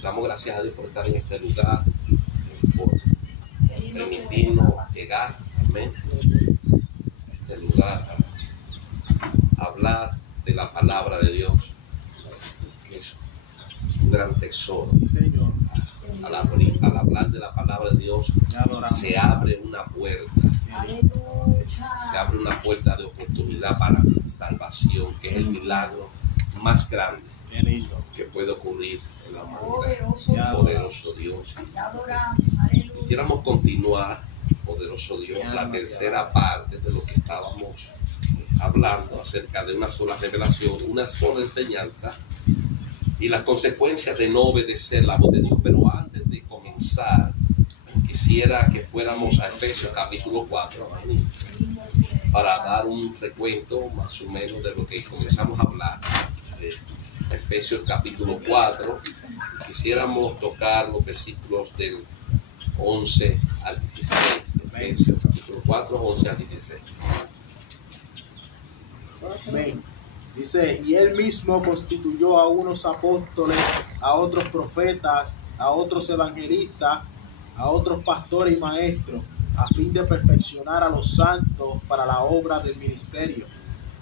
Le damos gracias a Dios por estar en este lugar, por permitirnos llegar, amén, a este lugar a hablar de la palabra de Dios, que es un gran tesoro. Sí, Señor. Al hablar de la palabra de Dios, se abre una puerta. Se abre una puerta de oportunidad para salvación, que es el milagro más grande que puede ocurrir en la humanidad. Poderoso Dios. Quisiéramos continuar, poderoso Dios, la tercera parte de lo que estábamos hablando acerca de una sola revelación, una sola enseñanza y las consecuencias de no obedecer la voz de Dios. Pero antes de comenzar, quisiera que fuéramos a Efesios capítulo 4 para dar un recuento más o menos de lo que comenzamos a hablar. Efesios capítulo 4, quisiéramos tocar los versículos del 11 al 16. Efesios capítulo 4, 11 al 16. Amén. Dice, y él mismo constituyó a unos apóstoles, a otros profetas, a otros evangelistas, a otros pastores y maestros, a fin de perfeccionar a los santos para la obra del ministerio,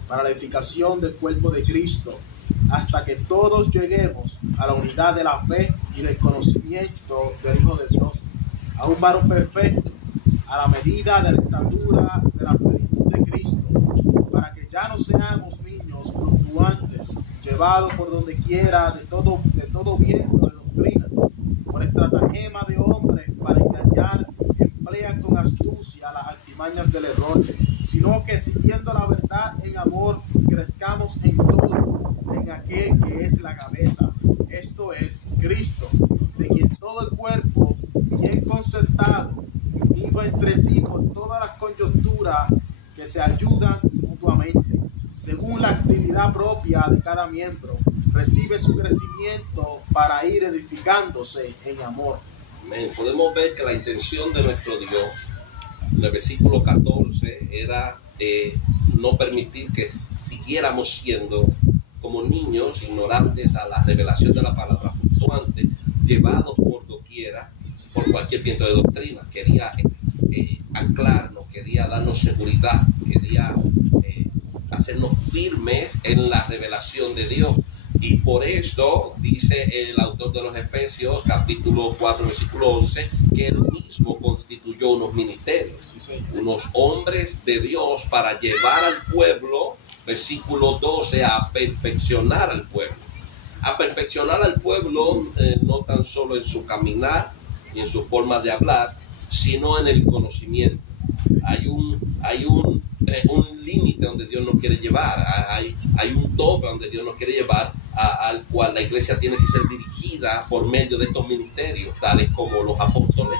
para la edificación del cuerpo de Cristo, hasta que todos lleguemos a la unidad de la fe y del conocimiento del Hijo de Dios, a un varón perfecto, a la medida de la estatura de la plenitud de Cristo, para que ya no seamos niños fluctuantes, llevados por donde quiera de todo viento de doctrina, por estratagema de hombres para engañar, emplean con astucia las artimañas del error, sino que siguiendo la verdad en amor, crezcamos en todo, en aquel que es la cabeza, esto es Cristo, de quien todo el cuerpo, bien concertado, unido entre sí por todas las coyunturas que se ayudan mutuamente, según la actividad propia de cada miembro, recibe su crecimiento para ir edificándose en amor. Amén. Podemos ver que la intención de nuestro Dios en el versículo 14 era no permitir que siguiéramos siendo como niños ignorantes a la revelación de la palabra, fluctuante, llevados por doquiera por cualquier viento de doctrina. Quería anclarnos, quería darnos seguridad, quería hacernos firmes en la revelación de Dios. Y por eso dice el autor de los Efesios capítulo 4 versículo 11 que él mismo constituyó unos ministerios, unos hombres de Dios para llevar al pueblo, versículo 12, a perfeccionar al pueblo. A perfeccionar al pueblo no tan solo en su caminar y en su forma de hablar, sino en el conocimiento. Hay un límite donde Dios nos quiere llevar, hay un tope donde Dios nos quiere llevar, al cual la iglesia tiene que ser dirigida por medio de estos ministerios, tales como los apóstoles,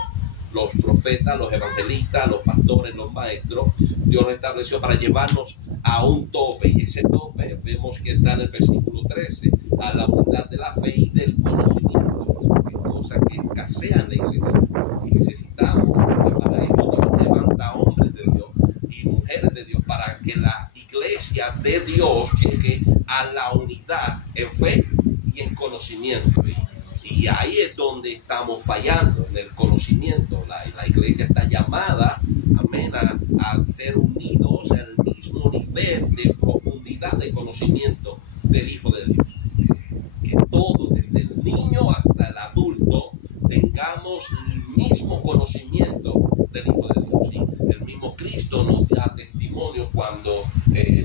los profetas, los evangelistas, los pastores, los maestros. Dios los estableció para llevarnos a un tope, y ese tope vemos que está en el versículo 13, a la unidad de la fe y del conocimiento, cosa que escasea en la iglesia y necesitamos. Para esto Dios levanta hombres de Dios y mujeres de Dios para que la iglesia de Dios llegue a la unidad en fe y en conocimiento. Y ahí es donde estamos fallando, en el conocimiento. La iglesia está llamada, amén, a ser unidos al mismo nivel de profundidad de conocimiento del Hijo de Dios. Que todos, desde el niño hasta el adulto, tengamos el mismo conocimiento del Hijo de Dios. ¿Sí? El mismo Cristo nos da testimonio cuando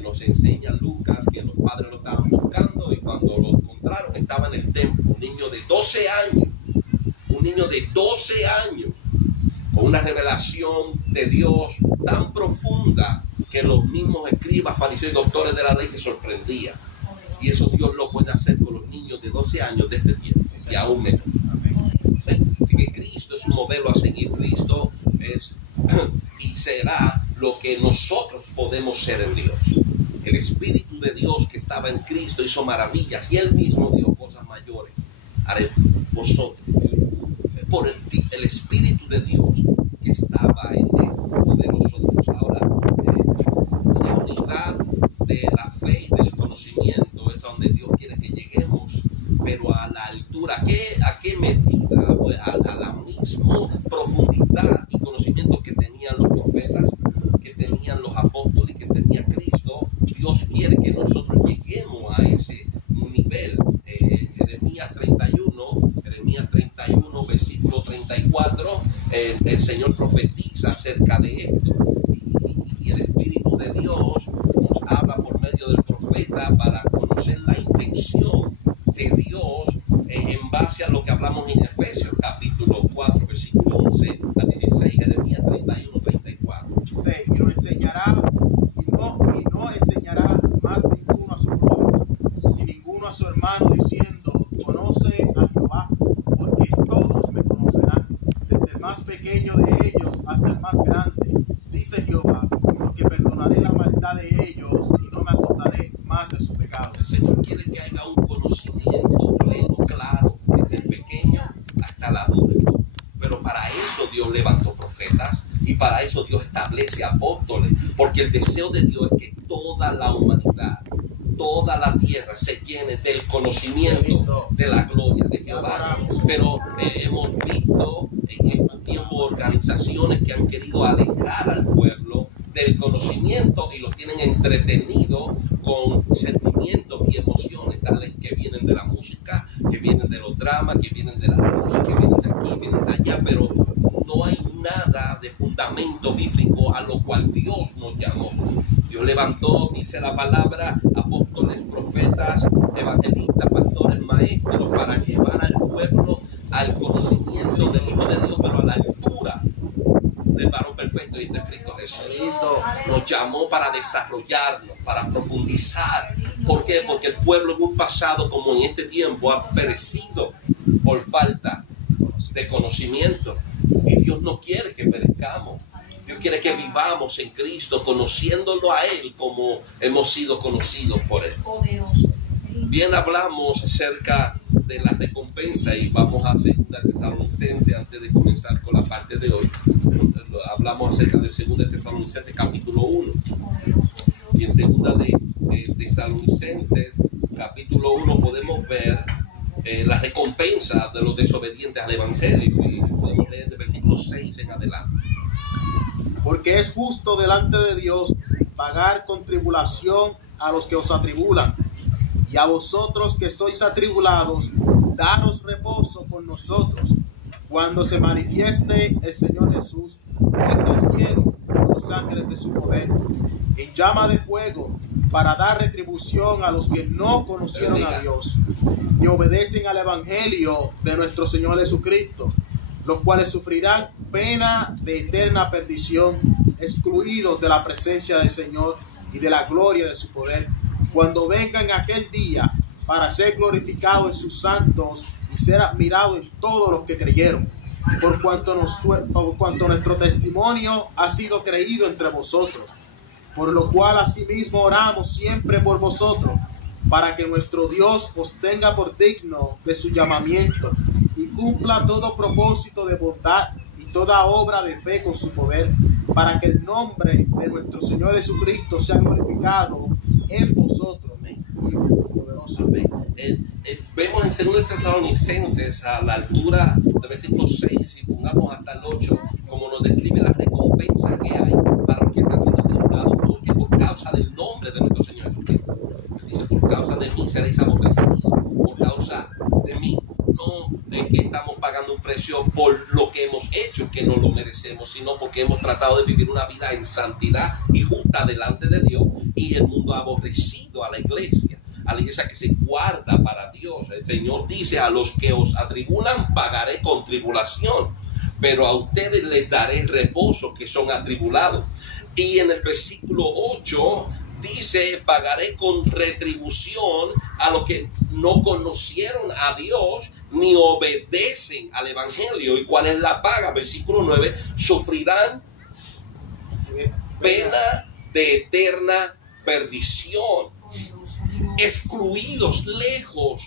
nos enseña Lucas que los padres lo estaban buscando, y cuando lo encontraron estaba en el templo, un niño de 12 años, con una revelación de Dios tan profunda que los mismos escribas, fariseos y doctores de la ley se sorprendían. Y eso Dios lo puede hacer con los niños de 12 años de este tiempo, y aún menos. Así que Cristo es un modelo a seguir. Cristo es y será lo que nosotros podemos ser en Dios. El Espíritu de Dios que estaba en Cristo hizo maravillas, y Él mismo dio cosas mayores haré vosotros. Por el Espíritu de Dios que estaba en el poderoso Dios. Ahora, la unidad de la fe y del conocimiento es donde Dios quiere que lleguemos, pero a la altura. ¿A qué medida, pues, a la misma profundidad y conocimiento que tenían los profetas, que tenían los apóstoles, que tenía Cristo, Dios quiere que nosotros lleguemos a ese nivel. Jeremías 31, versículo 34, el Señor profetiza acerca de esto. Y el Espíritu de Dios nos habla por medio del profeta para conocer la intención de Dios en base a lo que hablamos en Efesios capítulo 4, versículo 11 a 16, Jeremías 31, 34. Dice, y no enseñará, y no enseñará más ninguno a su prójimo, ni ninguno a su hermano, diciendo, conoce a Jehová, porque todos me conocerán, desde el más pequeño de ellos hasta el más grande, dice Jehová, porque perdonaré la maldad de ellos y no me acordaré más de su pecado. El Señor quiere que haya un conocimiento pleno, claro, desde el pequeño hasta el adulto. Pero para eso Dios levantó profetas y para eso Dios establece apóstoles, porque el deseo de Dios es que toda la humanidad, toda la tierra se llene del conocimiento de la gloria de Jehová. Pero hemos visto en estos tiempos organizaciones que han querido alejar al pueblo del conocimiento y lo tienen entretenido con sentimientos y emociones tales que vienen de la música, que vienen de los dramas, que vienen de la música, que vienen de aquí, vienen de allá, pero no hay nada de fundamento bíblico a lo cual Dios nos llamó. Dios levantó, dice la palabra, apóstoles, profetas, evangelistas, pastores, maestros, para llevar al pueblo al conocimiento del Hijo de Dios, pero a la altura del varón perfecto y de Cristo Jesús. Nos llamó para desarrollarnos, para profundizar. ¿Por qué? Porque el pueblo en un pasado como en este tiempo ha perecido por falta de conocimiento. Y Dios no quiere que perezcamos. Dios quiere que vivamos en Cristo, conociéndolo a Él como hemos sido conocidos por Él. Bien, hablamos acerca de la recompensa y vamos a 2 Tesalonicenses antes de comenzar con la parte de hoy. Hablamos acerca de 2 Tesalonicenses capítulo 1. Y en 2 Tesalonicenses capítulo 1 podemos ver la recompensa de los desobedientes al Evangelio. Y podemos leer del versículo 6 en adelante. Porque es justo delante de Dios pagar con tribulación a los que os atribulan, y a vosotros que sois atribulados, daros reposo con nosotros, cuando se manifieste el Señor Jesús desde el cielo con los ángeles de su poder, en llama de fuego, para dar retribución a los que no conocieron a Dios y obedecen al Evangelio de nuestro Señor Jesucristo, los cuales sufrirán pena de eterna perdición, excluidos de la presencia del Señor y de la gloria de su poder, cuando vengan aquel día para ser glorificado en sus santos y ser admirado en todos los que creyeron, por cuanto nuestro testimonio ha sido creído entre vosotros, por lo cual asimismo oramos siempre por vosotros, para que nuestro Dios os tenga por digno de su llamamiento y cumpla todo propósito de bondad y toda obra de fe con su poder, para que el nombre de nuestro Señor Jesucristo sea glorificado en vosotros. Amén. Poderosamente. Vemos en 2 Tesalonicenses a la altura del versículo 6 y pongamos hasta el 8 como nos describe la recompensa que hay para los que están siendo tribulados, porque por causa del nombre de nuestro Señor Jesucristo. Dice, por causa de mí seréis aborrecidos, por causa de mí. No es que estamos pagando un precio por lo que hemos hecho, que no lo merecemos, sino porque hemos tratado de vivir una vida en santidad y justa delante de Dios, y el mundo ha aborrecido a la iglesia que se guarda para Dios. El Señor dice, a los que os atribulan pagaré con tribulación, pero a ustedes les daré reposo, que son atribulados. Y en el versículo 8 dice, pagaré con retribución a los que no conocieron a Dios ni obedecen al Evangelio. ¿Y cuál es la paga? Versículo 9, sufrirán pena de eterna perdición, excluidos lejos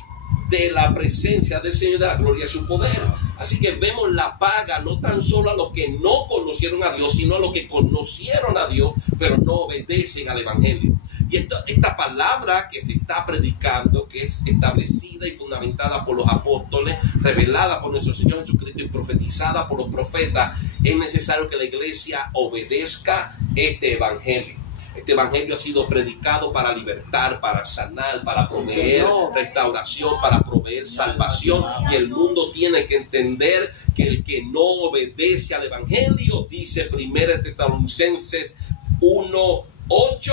de la presencia del Señor, de la gloria de su poder. Así que vemos la paga no tan solo a los que no conocieron a Dios, sino a los que conocieron a Dios pero no obedecen al Evangelio. Y esta palabra que se está predicando, que es establecida y fundamentada por los apóstoles, revelada por nuestro Señor Jesucristo y profetizada por los profetas, es necesario que la iglesia obedezca este evangelio. Este evangelio ha sido predicado para libertar, para sanar, para proveer restauración, para proveer salvación. Y el mundo tiene que entender que el que no obedece al evangelio, dice 1 Tesalonicenses 1:8,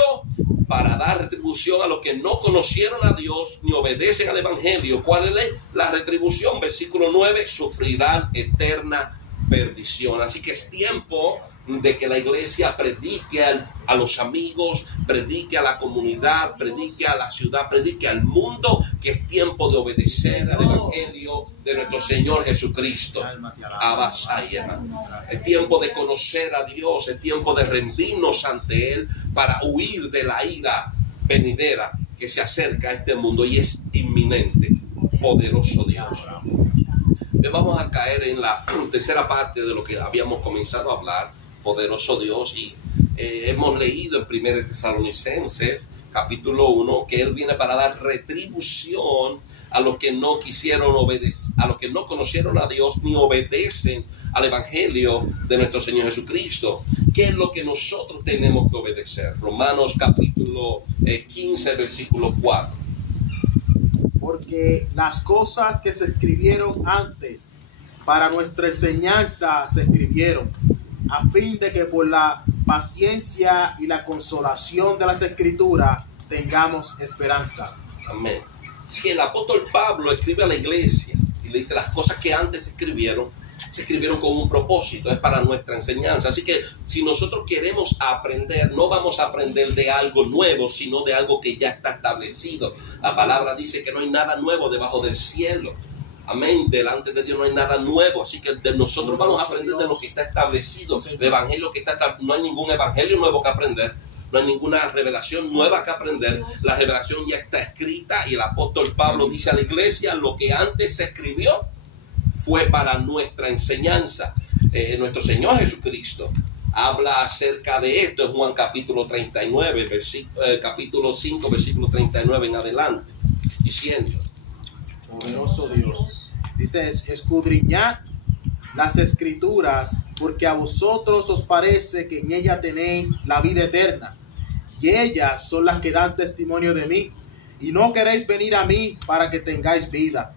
para dar retribución a los que no conocieron a Dios ni obedecen al evangelio. ¿Cuál es la retribución? Versículo 9, sufrirán eterna perdición. Así que es tiempo de que la iglesia predique a los amigos, predique a la comunidad, predique a la ciudad, predique al mundo, que es tiempo de obedecer al evangelio de nuestro Señor Jesucristo. Es tiempo de conocer a Dios, es tiempo de rendirnos ante Él para huir de la ira venidera que se acerca a este mundo y es inminente. Poderoso Dios. Vamos a caer en la tercera parte de lo que habíamos comenzado a hablar. Poderoso Dios, y hemos leído en 1 Tesalonicenses capítulo 1 que Él viene para dar retribución a los que no quisieron obedecer, a los que no conocieron a Dios ni obedecen al evangelio de nuestro Señor Jesucristo. ¿Qué es lo que nosotros tenemos que obedecer? Romanos capítulo 15 versículo 4. Porque las cosas que se escribieron antes para nuestra enseñanza se escribieron, a fin de que por la paciencia y la consolación de las Escrituras tengamos esperanza. Amén. Si el apóstol Pablo escribe a la iglesia y le dice las cosas que antes se escribieron con un propósito, es para nuestra enseñanza. Así que si nosotros queremos aprender, no vamos a aprender de algo nuevo, sino de algo que ya está establecido. La palabra dice que no hay nada nuevo debajo del cielo. Amén. Delante de Dios no hay nada nuevo. Así que de nosotros vamos a aprender de lo que está establecido. El evangelio que está, no hay ningún evangelio nuevo que aprender. No hay ninguna revelación nueva que aprender. La revelación ya está escrita y el apóstol Pablo dice a la iglesia: lo que antes se escribió fue para nuestra enseñanza. Nuestro Señor Jesucristo habla acerca de esto en Juan capítulo 39, capítulo 5, versículo 39 en adelante, diciendo: Poderoso Dios. Dice: escudriñad las Escrituras, porque a vosotros os parece que en ellas tenéis la vida eterna, y ellas son las que dan testimonio de mí, y no queréis venir a mí para que tengáis vida.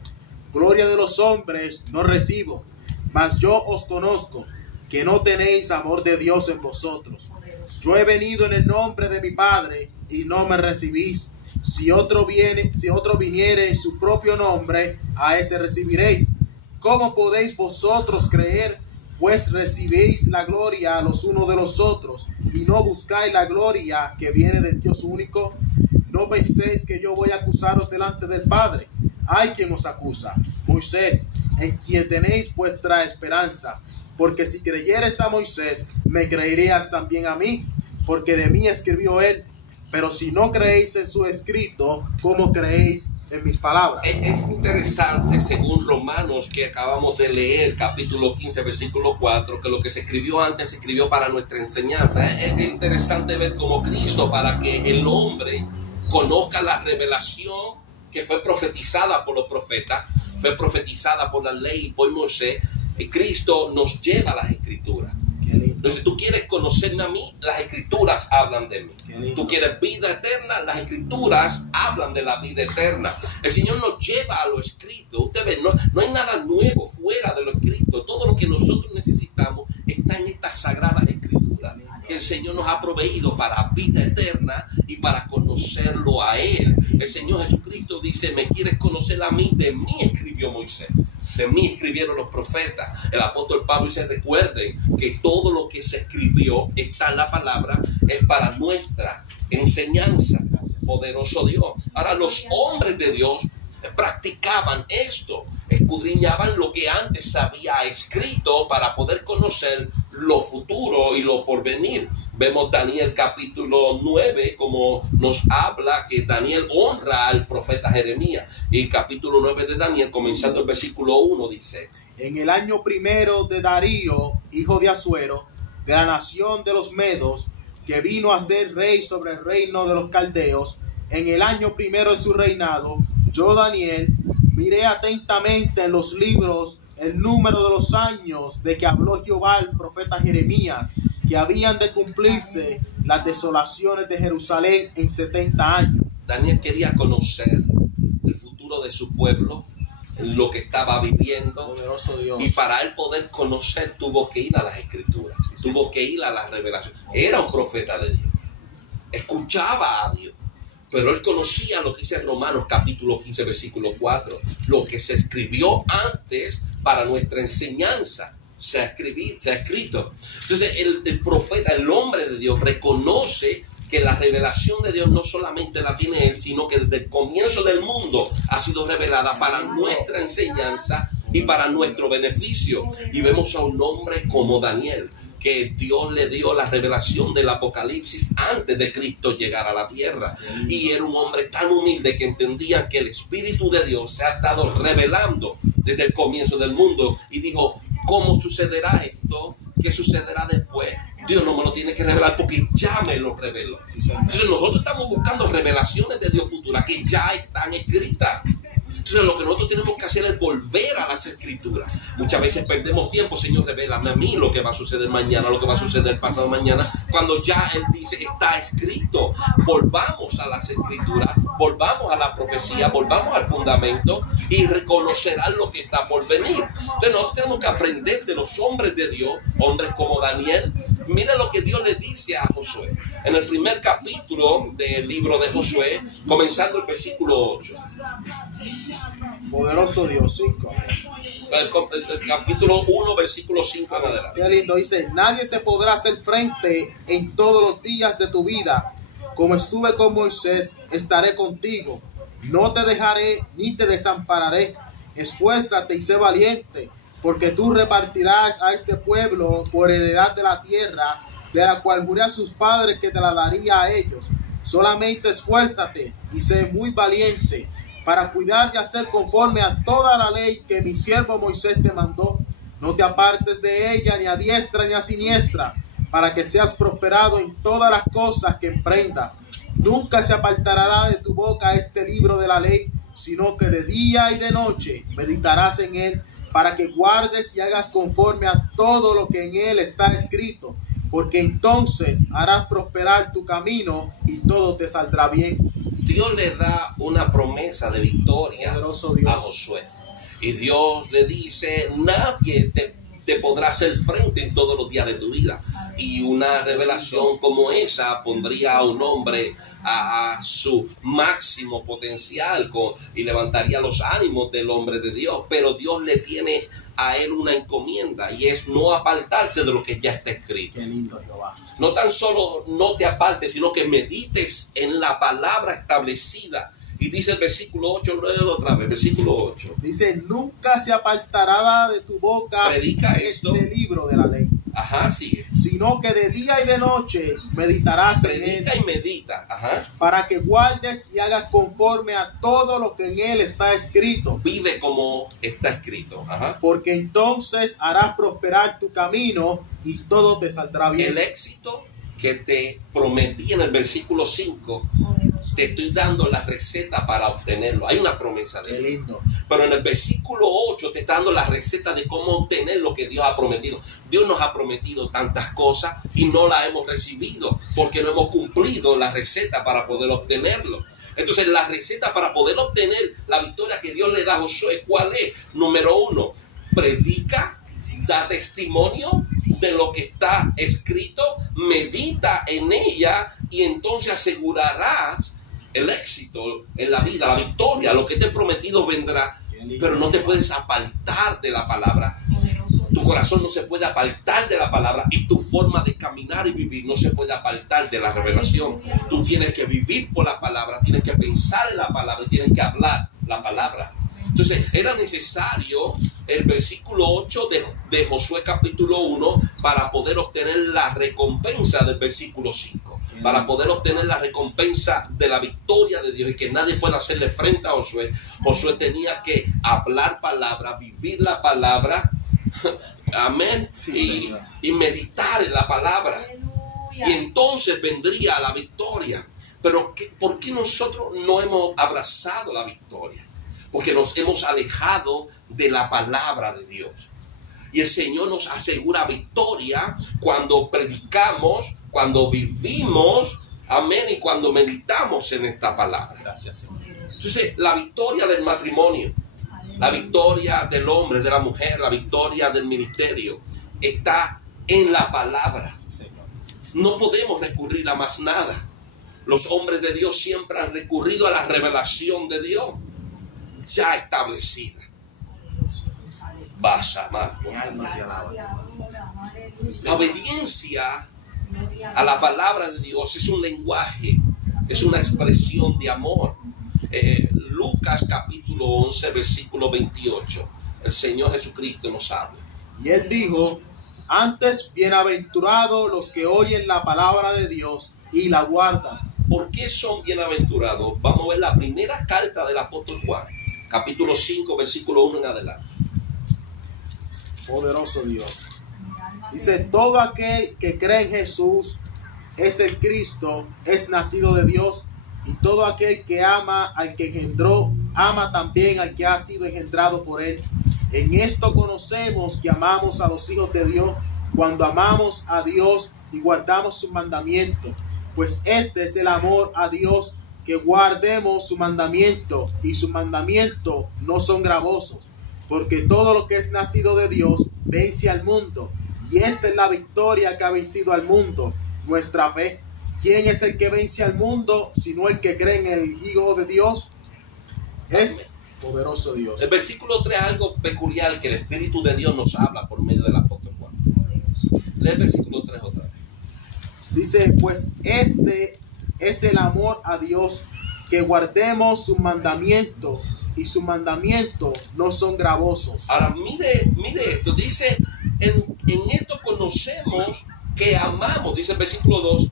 Gloria de los hombres no recibo, mas yo os conozco, que no tenéis amor de Dios en vosotros. Yo he venido en el nombre de mi Padre, y no me recibís. Si otro viniere en su propio nombre, a ese recibiréis. ¿Cómo podéis vosotros creer, pues recibéis la gloria los unos de los otros, y no buscáis la gloria que viene del Dios único? No penséis que yo voy a acusaros delante del Padre. Hay quien os acusa, Moisés, en quien tenéis vuestra esperanza. Porque si creyeres a Moisés, me creerías también a mí, porque de mí escribió él. Pero si no creéis en su escrito, ¿cómo creéis en mis palabras? Es interesante, según Romanos, que acabamos de leer, capítulo 15, versículo 4, que lo que se escribió antes se escribió para nuestra enseñanza. Es interesante ver cómo Cristo, para que el hombre conozca la revelación que fue profetizada por los profetas, fue profetizada por la ley y por Moisés, y Cristo nos lleva a las Escrituras. Entonces, tú quieres conocerme a mí, las Escrituras hablan de mí. Tú quieres vida eterna, las Escrituras hablan de la vida eterna. El Señor nos lleva a lo escrito. Usted ve, no hay nada nuevo fuera de lo escrito. Todo lo que nosotros necesitamos está en estas sagradas Escrituras que el Señor nos ha proveído para vida eterna y para conocerlo a Él. El Señor Jesucristo dice: me quieres conocer a mí, de mí escribió Moisés, de mí escribieron los profetas. El apóstol Pablo dice: recuerden que todo lo que se escribió está en la palabra, es para nuestra enseñanza. Poderoso Dios. Ahora, los hombres de Dios practicaban esto, escudriñaban lo que antes se había escrito para poder conocer lo futuro y lo porvenir. Vemos Daniel capítulo 9 como nos habla que Daniel honra al profeta Jeremías, y capítulo 9 de Daniel, comenzando el versículo 1, dice: en el año primero de Darío, hijo de Asuero, de la nación de los Medos, que vino a ser rey sobre el reino de los caldeos, en el año primero de su reinado, yo, Daniel, miré atentamente en los libros el número de los años de que habló Jehová al profeta Jeremías, que habían de cumplirse las desolaciones de Jerusalén en 70 años. Daniel quería conocer el futuro de su pueblo, lo que estaba viviendo. Poderoso Dios. Y para él poder conocer tuvo que ir a las escrituras, tuvo que ir a las revelaciones. Era un profeta de Dios, escuchaba a Dios, pero él conocía lo que dice Romanos capítulo 15 versículo 4, lo que se escribió antes para nuestra enseñanza. Se ha escrito. Entonces el profeta, el hombre de Dios, reconoce que la revelación de Dios no solamente la tiene él, sino que desde el comienzo del mundo ha sido revelada para nuestra enseñanza y para nuestro beneficio. Y vemos a un hombre como Daniel, que Dios le dio la revelación del Apocalipsis antes de Cristo llegar a la tierra. Y era un hombre tan humilde que entendía que el Espíritu de Dios se ha estado revelando desde el comienzo del mundo. Y dijo, ¿cómo sucederá esto? ¿Qué sucederá después? Dios no me lo tiene que revelar porque ya me lo reveló. Entonces nosotros estamos buscando revelaciones de Dios futuras que ya están escritas. Entonces lo que nosotros tenemos que hacer es volver a las escrituras. Muchas veces perdemos tiempo. Señor, revélame a mí lo que va a suceder mañana, lo que va a suceder pasado mañana, cuando ya Él dice, está escrito. Volvamos a las escrituras, volvamos a la profecía, volvamos al fundamento y reconocerán lo que está por venir. Entonces nosotros tenemos que aprender de los hombres de Dios, hombres como Daniel. Mira lo que Dios le dice a Josué en el primer capítulo del libro de Josué, comenzando el versículo 8. Poderoso Dios, 5. El capítulo 1, versículo 5 en adelante. Qué lindo, dice, nadie te podrá hacer frente en todos los días de tu vida. Como estuve con Moisés, estaré contigo. No te dejaré ni te desampararé. Esfuérzate y sé valiente, porque tú repartirás a este pueblo por heredad de la tierra, de la cual juré a sus padres que te la daría a ellos. Solamente esfuérzate y sé muy valiente, para cuidar de hacer conforme a toda la ley que mi siervo Moisés te mandó. No te apartes de ella ni a diestra ni a siniestra, para que seas prosperado en todas las cosas que emprendas. Nunca se apartará de tu boca este libro de la ley, sino que de día y de noche meditarás en él, para que guardes y hagas conforme a todo lo que en él está escrito, porque entonces harás prosperar tu camino y todo te saldrá bien. Dios le da una promesa de victoria a Josué. Y Dios le dice, nadie te podrá hacer frente en todos los días de tu vida. Y una revelación como esa pondría a un hombre a su máximo potencial y levantaría los ánimos del hombre de Dios. Pero Dios le tiene a él una encomienda, y es no apartarse de lo que ya está escrito. Qué lindo, Jehová. No tan solo no te apartes, sino que medites en la palabra establecida. Y dice el versículo 8, luego otra vez, versículo 8. Dice, nunca se apartará de tu boca Predica esto. Este libro de la ley. Ajá, sigue. Sino que de día y de noche meditarás en él. Predica y medita. Ajá. Para que guardes y hagas conforme a todo lo que en él está escrito. Vive como está escrito. Ajá. Porque entonces harás prosperar tu camino y todo te saldrá bien. El éxito que te prometí en el versículo 5, te estoy dando la receta para obtenerlo. Hay una promesa de Qué lindo. Pero en el versículo 8 te está dando la receta de cómo obtener lo que Dios ha prometido. Dios nos ha prometido tantas cosas y no la hemos recibido porque no hemos cumplido la receta para poder obtenerlo. Entonces la receta para poder obtener la victoria que Dios le da a Josué, ¿cuál es? Número 1, predica, da testimonio de lo que está escrito, medita en ella y entonces asegurarás el éxito en la vida, la victoria, lo que te he prometido vendrá, pero no te puedes apartar de la palabra. Tu corazón no se puede apartar de la palabra y tu forma de caminar y vivir no se puede apartar de la revelación. Tú tienes que vivir por la palabra, tienes que pensar en la palabra y tienes que hablar la palabra. Entonces era necesario el versículo 8 de Josué capítulo 1 para poder obtener la recompensa del versículo 5. Para poder obtener la recompensa de la victoria de Dios y que nadie pueda hacerle frente a Josué. Josué tenía que hablar palabra, vivir la palabra. Amén. Sí, y meditar en la palabra. y entonces vendría la victoria. Pero ¿por qué nosotros no hemos abrazado la victoria? Porque nos hemos alejado de la palabra de Dios. Y el Señor nos asegura victoria cuando predicamos, cuando vivimos, amén, y cuando meditamos en esta palabra. Gracias, Señor. Entonces, la victoria del matrimonio, la victoria del hombre, de la mujer, la victoria del ministerio, está en la palabra. No podemos recurrir a más nada. Los hombres de Dios siempre han recurrido a la revelación de Dios ya establecida. Vas a amar. La obediencia a la palabra de Dios es un lenguaje, es una expresión de amor. Lucas capítulo 11, versículo 28. El Señor Jesucristo nos habla. Y él dijo: antes, bienaventurados los que oyen la palabra de Dios y la guardan. ¿Por qué son bienaventurados? Vamos a ver la primera carta del apóstol Juan, capítulo 5, versículo 1 en adelante. Poderoso Dios. Dice: todo aquel que cree en Jesús es el Cristo, es nacido de Dios, y todo aquel que ama al que engendró, ama también al que ha sido engendrado por él. En esto conocemos que amamos a los hijos de Dios, cuando amamos a Dios y guardamos sus mandamientos. Pues este es el amor a Dios, que guardemos su mandamiento, y sus mandamientos no son gravosos, porque todo lo que es nacido de Dios vence al mundo, y esta es la victoria que ha vencido al mundo, nuestra fe. ¿Quién es el que vence al mundo, sino el que cree en el Hijo de Dios? Es poderoso Dios. El versículo 3 es algo peculiar que el Espíritu de Dios nos habla por medio del apóstol Juan. Lee el versículo 3 otra vez. Dice: pues este es el amor a Dios, que guardemos sus mandamientos, y sus mandamientos no son gravosos. Ahora mire esto, dice, en esto conocemos que amamos, dice el versículo 2,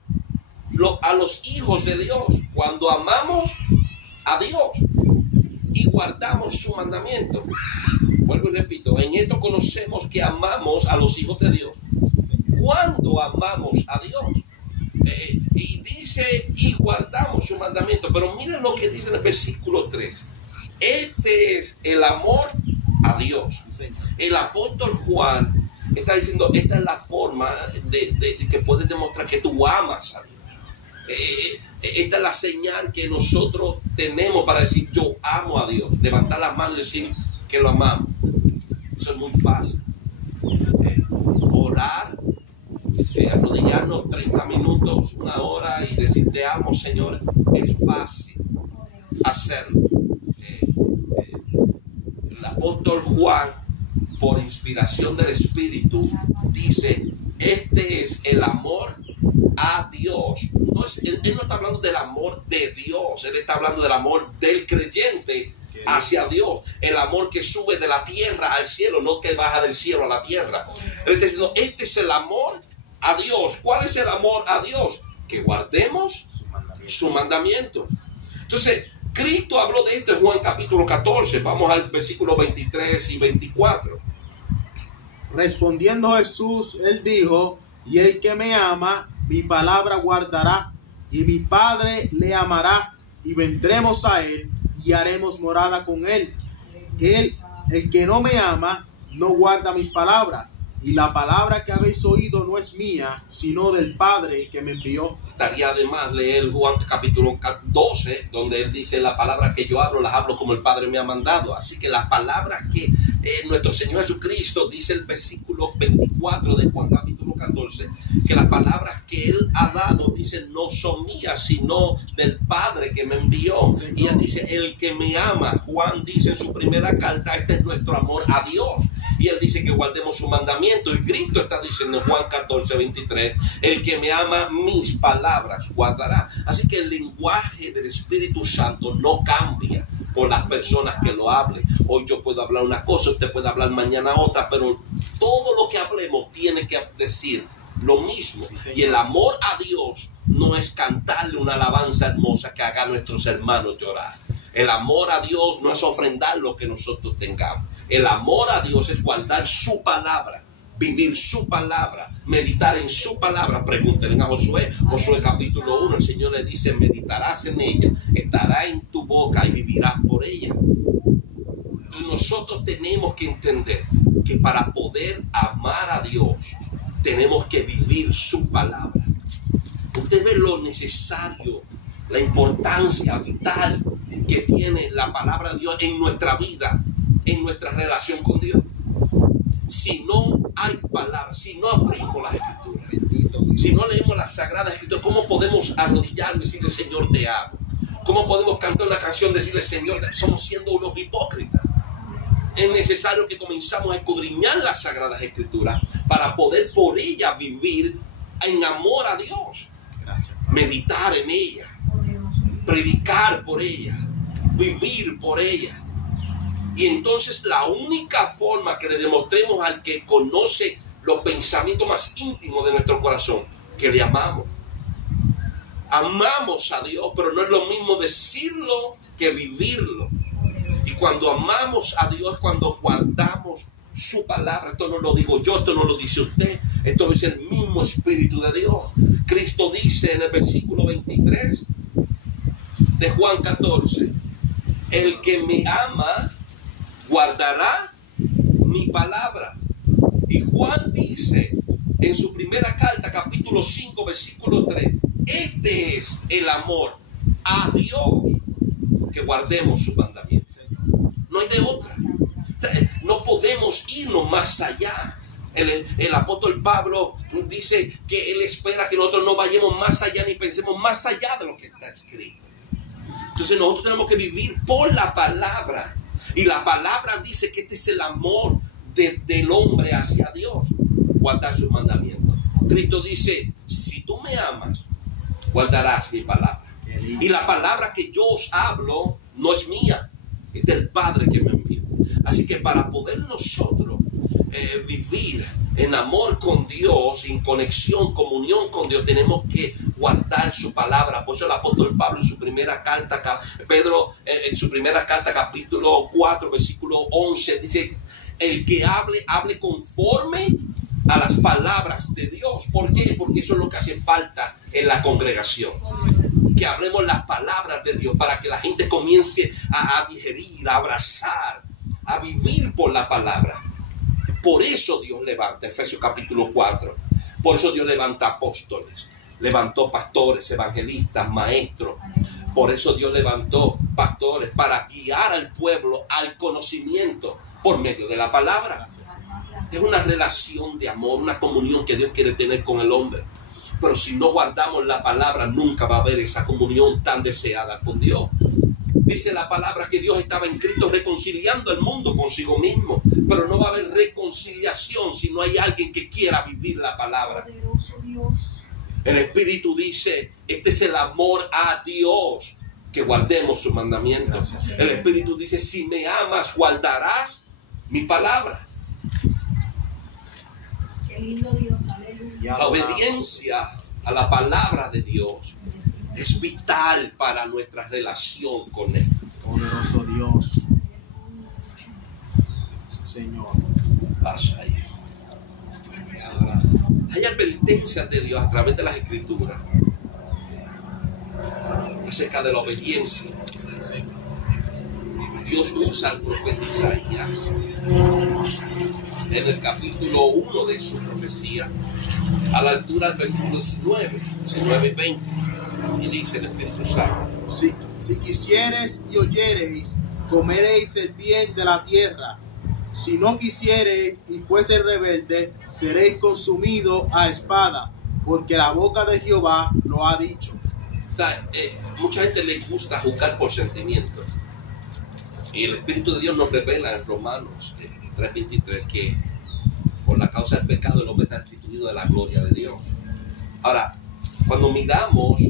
a los hijos de Dios, cuando amamos a Dios y guardamos su mandamiento. Vuelvo y repito, en esto conocemos que amamos a los hijos de Dios cuando amamos a Dios. Y dice, y guardamos su mandamiento. Pero miren lo que dice en el versículo 3. Este es el amor a Dios. El apóstol Juan está diciendo, esta es la forma de que puedes demostrar que tú amas a Dios. Esta es la señal que nosotros tenemos para decir yo amo a Dios. Levantar las manos y decir que lo amamos. Eso es muy fácil. Orar, arrodillarnos 30 minutos, una hora y decir te amo, Señor, es fácil hacerlo. El apóstol Juan, por inspiración del Espíritu, dice, este es el amor a Dios. Él no está hablando del amor de Dios, él está hablando del amor del creyente hacia Dios. El amor que sube de la tierra al cielo, no que baja del cielo a la tierra. Él está diciendo, este es el amor a Dios. ¿Cuál es el amor a Dios? Que guardemos su mandamiento. Entonces, Cristo habló de esto en Juan capítulo 14. Vamos al versículo 23 y 24. Respondiendo Jesús, él dijo: y el que me ama, mi palabra guardará, y mi Padre le amará, y vendremos a él, y haremos morada con él. El que no me ama, no guarda mis palabras, y la palabra que habéis oído no es mía, sino del Padre que me envió. Estaría además leer Juan capítulo 12, donde él dice, la palabra que yo hablo, las hablo como el Padre me ha mandado. Así que las palabras que nuestro Señor Jesucristo, dice el versículo 24 de Juan capítulo 14, que las palabras que él ha dado, dice, no son mías, sino del Padre que me envió. Señor. Y él dice, el que me ama, Juan dice en su primera carta, este es nuestro amor a Dios. Y él dice que guardemos su mandamiento. Y Cristo está diciendo en Juan 14, 23, el que me ama, mis palabras guardará. Así que el lenguaje del Espíritu Santo no cambia por las personas que lo hablen. Hoy yo puedo hablar una cosa, usted puede hablar mañana otra, pero todo lo que hablemos tiene que decir lo mismo. Sí, y el amor a Dios no es cantarle una alabanza hermosa que haga a nuestros hermanos llorar. El amor a Dios no es ofrendar lo que nosotros tengamos. El amor a Dios es guardar su palabra vivir su palabra, meditar en su palabra. Pregúntenle a Josué, Josué capítulo 1, el Señor le dice: meditarás en ella, estará en tu boca y vivirás por ella. Y nosotros tenemos que entender que para poder amar a Dios tenemos que vivir su palabra. Usted ve lo necesario, la importancia vital que tiene la palabra de Dios en nuestra vida, en nuestra relación con Dios. Si no hay palabras, si no abrimos las escrituras, si no leemos las sagradas escrituras, ¿cómo podemos arrodillarnos y decirle: Señor, te amo? ¿Cómo podemos cantar una canción y decirle: Señor, somos siendo unos hipócritas? Es necesario que comenzamos a escudriñar las sagradas escrituras para poder por ellas vivir en amor a Dios. Gracias. Meditar en ella, predicar por ella, vivir por ella. Y entonces la única forma que le demostremos al que conoce los pensamientos más íntimos de nuestro corazón, que le amamos. Amamos a Dios, pero no es lo mismo decirlo que vivirlo. Y cuando amamos a Dios, cuando guardamos su palabra. Esto no lo digo yo, esto no lo dice usted, esto lo dice el mismo Espíritu de Dios. Cristo dice en el versículo 23 de Juan 14: el que me ama guardará mi palabra. Y Juan dice en su primera carta, capítulo 5, versículo 3: este es el amor a Dios, que guardemos sus mandamientos. No hay de otra. No podemos irnos más allá. El apóstol Pablo dice que él espera que nosotros no vayamos más allá ni pensemos más allá de lo que está escrito. Entonces nosotros tenemos que vivir por la palabra. Y la palabra dice que este es el amor del hombre hacia Dios: guardar sus mandamientos. Cristo dice: si tú me amas, guardarás mi palabra. Y la palabra que yo os hablo no es mía, es del Padre que me envió. Así que para poder nosotros vivir en amor con Dios, en conexión, comunión con Dios, tenemos que guardar su palabra. Por eso el apóstol Pablo en su primera carta, Pedro en su primera carta, capítulo 4, versículo 11, dice: el que hable conforme a las palabras de Dios. ¿Por qué? Porque eso es lo que hace falta en la congregación. Que hablemos las palabras de Dios para que la gente comience a digerir, a abrazar, a vivir por la palabra. Por eso Dios levanta, Efesios capítulo 4, por eso Dios levanta apóstoles, levantó pastores, evangelistas, maestros. Por eso Dios levantó pastores para guiar al pueblo al conocimiento por medio de la palabra. Es una relación de amor, una comunión que Dios quiere tener con el hombre. Pero si no guardamos la palabra, nunca va a haber esa comunión tan deseada con Dios. Dice la palabra que Dios estaba en Cristo reconciliando al mundo consigo mismo. Pero no va a haber reconciliación si no hay alguien que quiera vivir la palabra. El Espíritu dice: este es el amor a Dios, que guardemos sus mandamientos. El Espíritu dice: si me amas, guardarás mi palabra. Qué lindo Dios, aleluya. La obediencia a la palabra de Dios es vital para nuestra relación con Él. Poderoso Dios. Señor. Pasa ahí. Hay advertencias de Dios a través de las Escrituras acerca de la obediencia. Dios usa al profeta Isaías en el capítulo 1 de su profecía, a la altura del versículo 19 y 20. Y dice el Espíritu Santo: si quisiereis y oyereis, comeréis el bien de la tierra. Si no quisiereis y fuese rebelde, seréis consumidos a espada, porque la boca de Jehová lo ha dicho. O sea, mucha gente le gusta juzgar por sentimientos. Y el Espíritu de Dios nos revela en Romanos 3:23 que por la causa del pecado el hombre está destituido de la gloria de Dios. Ahora, cuando miramos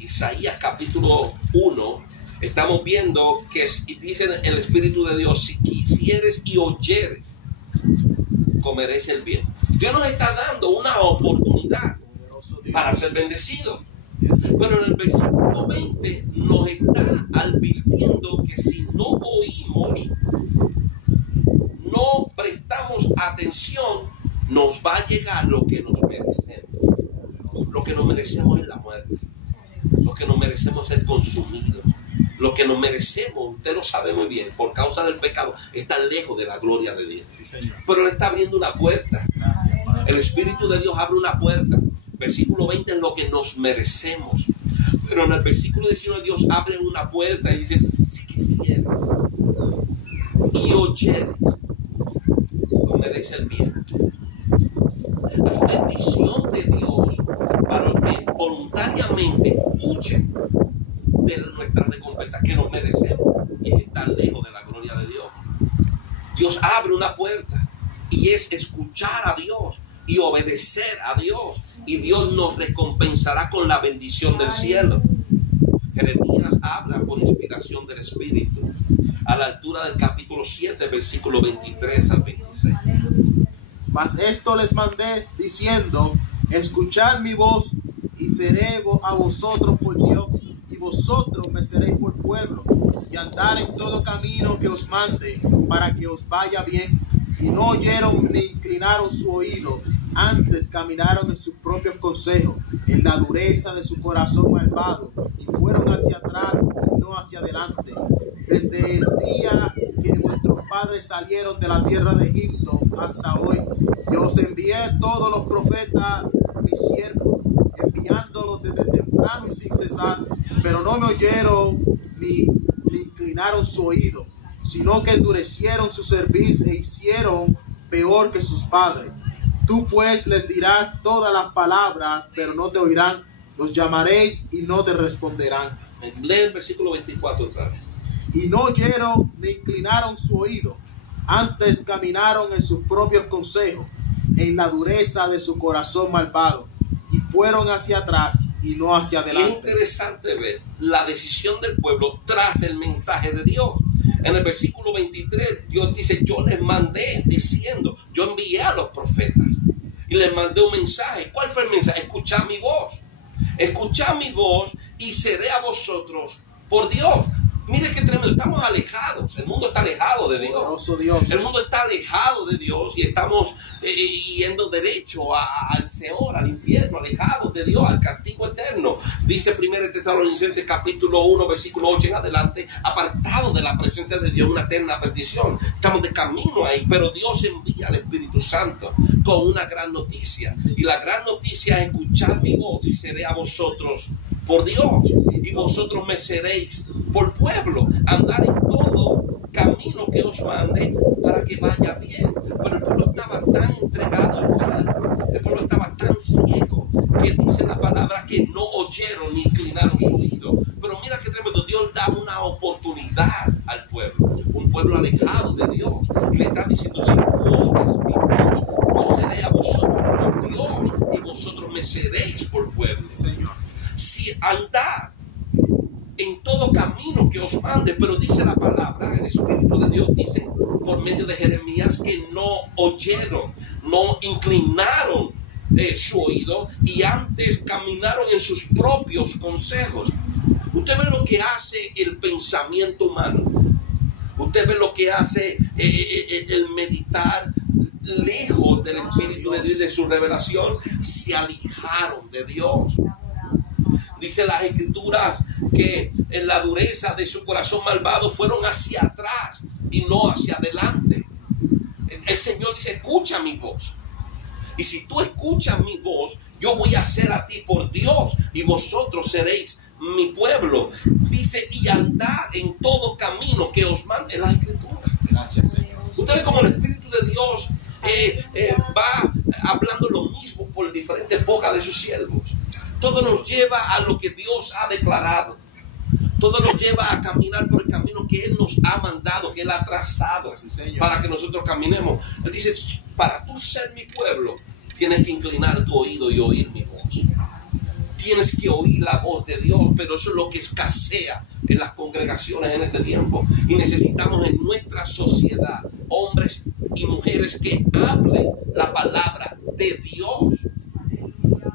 Isaías capítulo 1, estamos viendo que dice el Espíritu de Dios: si quisieres y oyeres, comeréis el bien. Dios nos está dando una oportunidad para ser bendecidos. Pero en el versículo 20 nos está advirtiendo que si no oímos, no prestamos atención, nos va a llegar lo que nos merecemos. Lo que nos merecemos es la muerte. Lo que nos merecemos es ser consumidos. Lo que nos merecemos, usted lo sabe muy bien, por causa del pecado, está lejos de la gloria de Dios. Pero Él está abriendo una puerta. El Espíritu de Dios abre una puerta. Versículo 20 es lo que nos merecemos. Pero en el versículo 19 Dios abre una puerta y dice: si quisieras y oyeres, comeréis el bien. Hay bendición de Dios para los que voluntariamente escuchen de nuestra recompensa que nos merecemos, y es estar lejos de la gloria de Dios. Dios abre una puerta y es escuchar a Dios y obedecer a Dios, y Dios nos recompensará con la bendición del cielo. Jeremías habla por inspiración del Espíritu a la altura del capítulo 7, versículo 23 al 26. Mas esto les mandé diciendo: escuchad mi voz, y seré a vosotros por Dios, y vosotros me seréis por pueblo, y andar en todo camino que os mande, para que os vaya bien. Y no oyeron ni inclinaron su oído, antes caminaron en sus propios consejos, en la dureza de su corazón malvado, y fueron hacia atrás y no hacia adelante. Desde el día que nuestros padres salieron de la tierra de Egipto hasta hoy, yo os envié todos los profetas, mis siervos, enviándolos desde temprano y sin cesar, pero no me oyeron ni inclinaron su oído, sino que endurecieron su cerviz e hicieron peor que sus padres. Tú pues les dirás todas las palabras, pero no te oirán. Los llamaréis y no te responderán. Lee el versículo 24 otra vez. Y no oyeron ni inclinaron su oído, antes caminaron en sus propios consejos, en la dureza de su corazón malvado, y fueron hacia atrás y no hacia adelante. Es interesante ver la decisión del pueblo tras el mensaje de Dios. En el versículo 23 Dios dice: yo les mandé diciendo, yo envié a los profetas y les mandé un mensaje. ¿Cuál fue el mensaje? Escuchad mi voz. Escuchad mi voz y seré a vosotros por Dios. Mire qué tremendo, estamos alejados, el mundo está alejado de Dios. El mundo está alejado de Dios y estamos yendo derecho al Seol, al infierno, alejados de Dios, al castigo eterno. Dice 1 Tesalonicenses capítulo 1, versículo 8 en adelante: apartados de la presencia de Dios, una eterna perdición. Estamos de camino ahí, pero Dios envía al Espíritu Santo con una gran noticia. Y la gran noticia es: escuchad mi voz y seré a vosotros por Dios, y vosotros me seréis por pueblo. Andar en todo camino que os mande, para que vaya bien. Pero el pueblo estaba tan entregado al mal, el pueblo estaba tan ciego, que dice la palabra que no oyeron ni inclinaron su oído. Pero mira qué tremendo, Dios da una oportunidad al pueblo, un pueblo alejado de Dios, y le está diciendo: si tú oyes mi voz, yo seré a vosotros por Dios, y vosotros me seréis por pueblo. Sí, Señor. Si andar en todo camino que os mande, pero dice la palabra, el Espíritu de Dios dice por medio de Jeremías que no oyeron, no inclinaron su oído, y antes caminaron en sus propios consejos. Usted ve lo que hace el pensamiento humano, usted ve lo que hace el meditar lejos del Espíritu de Dios y de su revelación. Se alejaron de Dios. Dice las Escrituras que en la dureza de su corazón malvado fueron hacia atrás y no hacia adelante. El Señor dice: escucha mi voz. Y si tú escuchas mi voz, yo voy a ser a ti por Dios, y vosotros seréis mi pueblo. Dice: y andar en todo camino que os mande la Escritura. Gracias, Señor. Usted ve como el Espíritu de Dios va hablando lo mismo por diferentes bocas de sus siervos. Todo nos lleva a lo que Dios ha declarado. Todo nos lleva a caminar por el camino que Él nos ha mandado, que Él ha trazado, para que nosotros caminemos. Él dice: para tú ser mi pueblo, tienes que inclinar tu oído y oír mi voz. Tienes que oír la voz de Dios, pero eso es lo que escasea en las congregaciones en este tiempo. Y necesitamos en nuestra sociedad hombres y mujeres que hablen la palabra de Dios,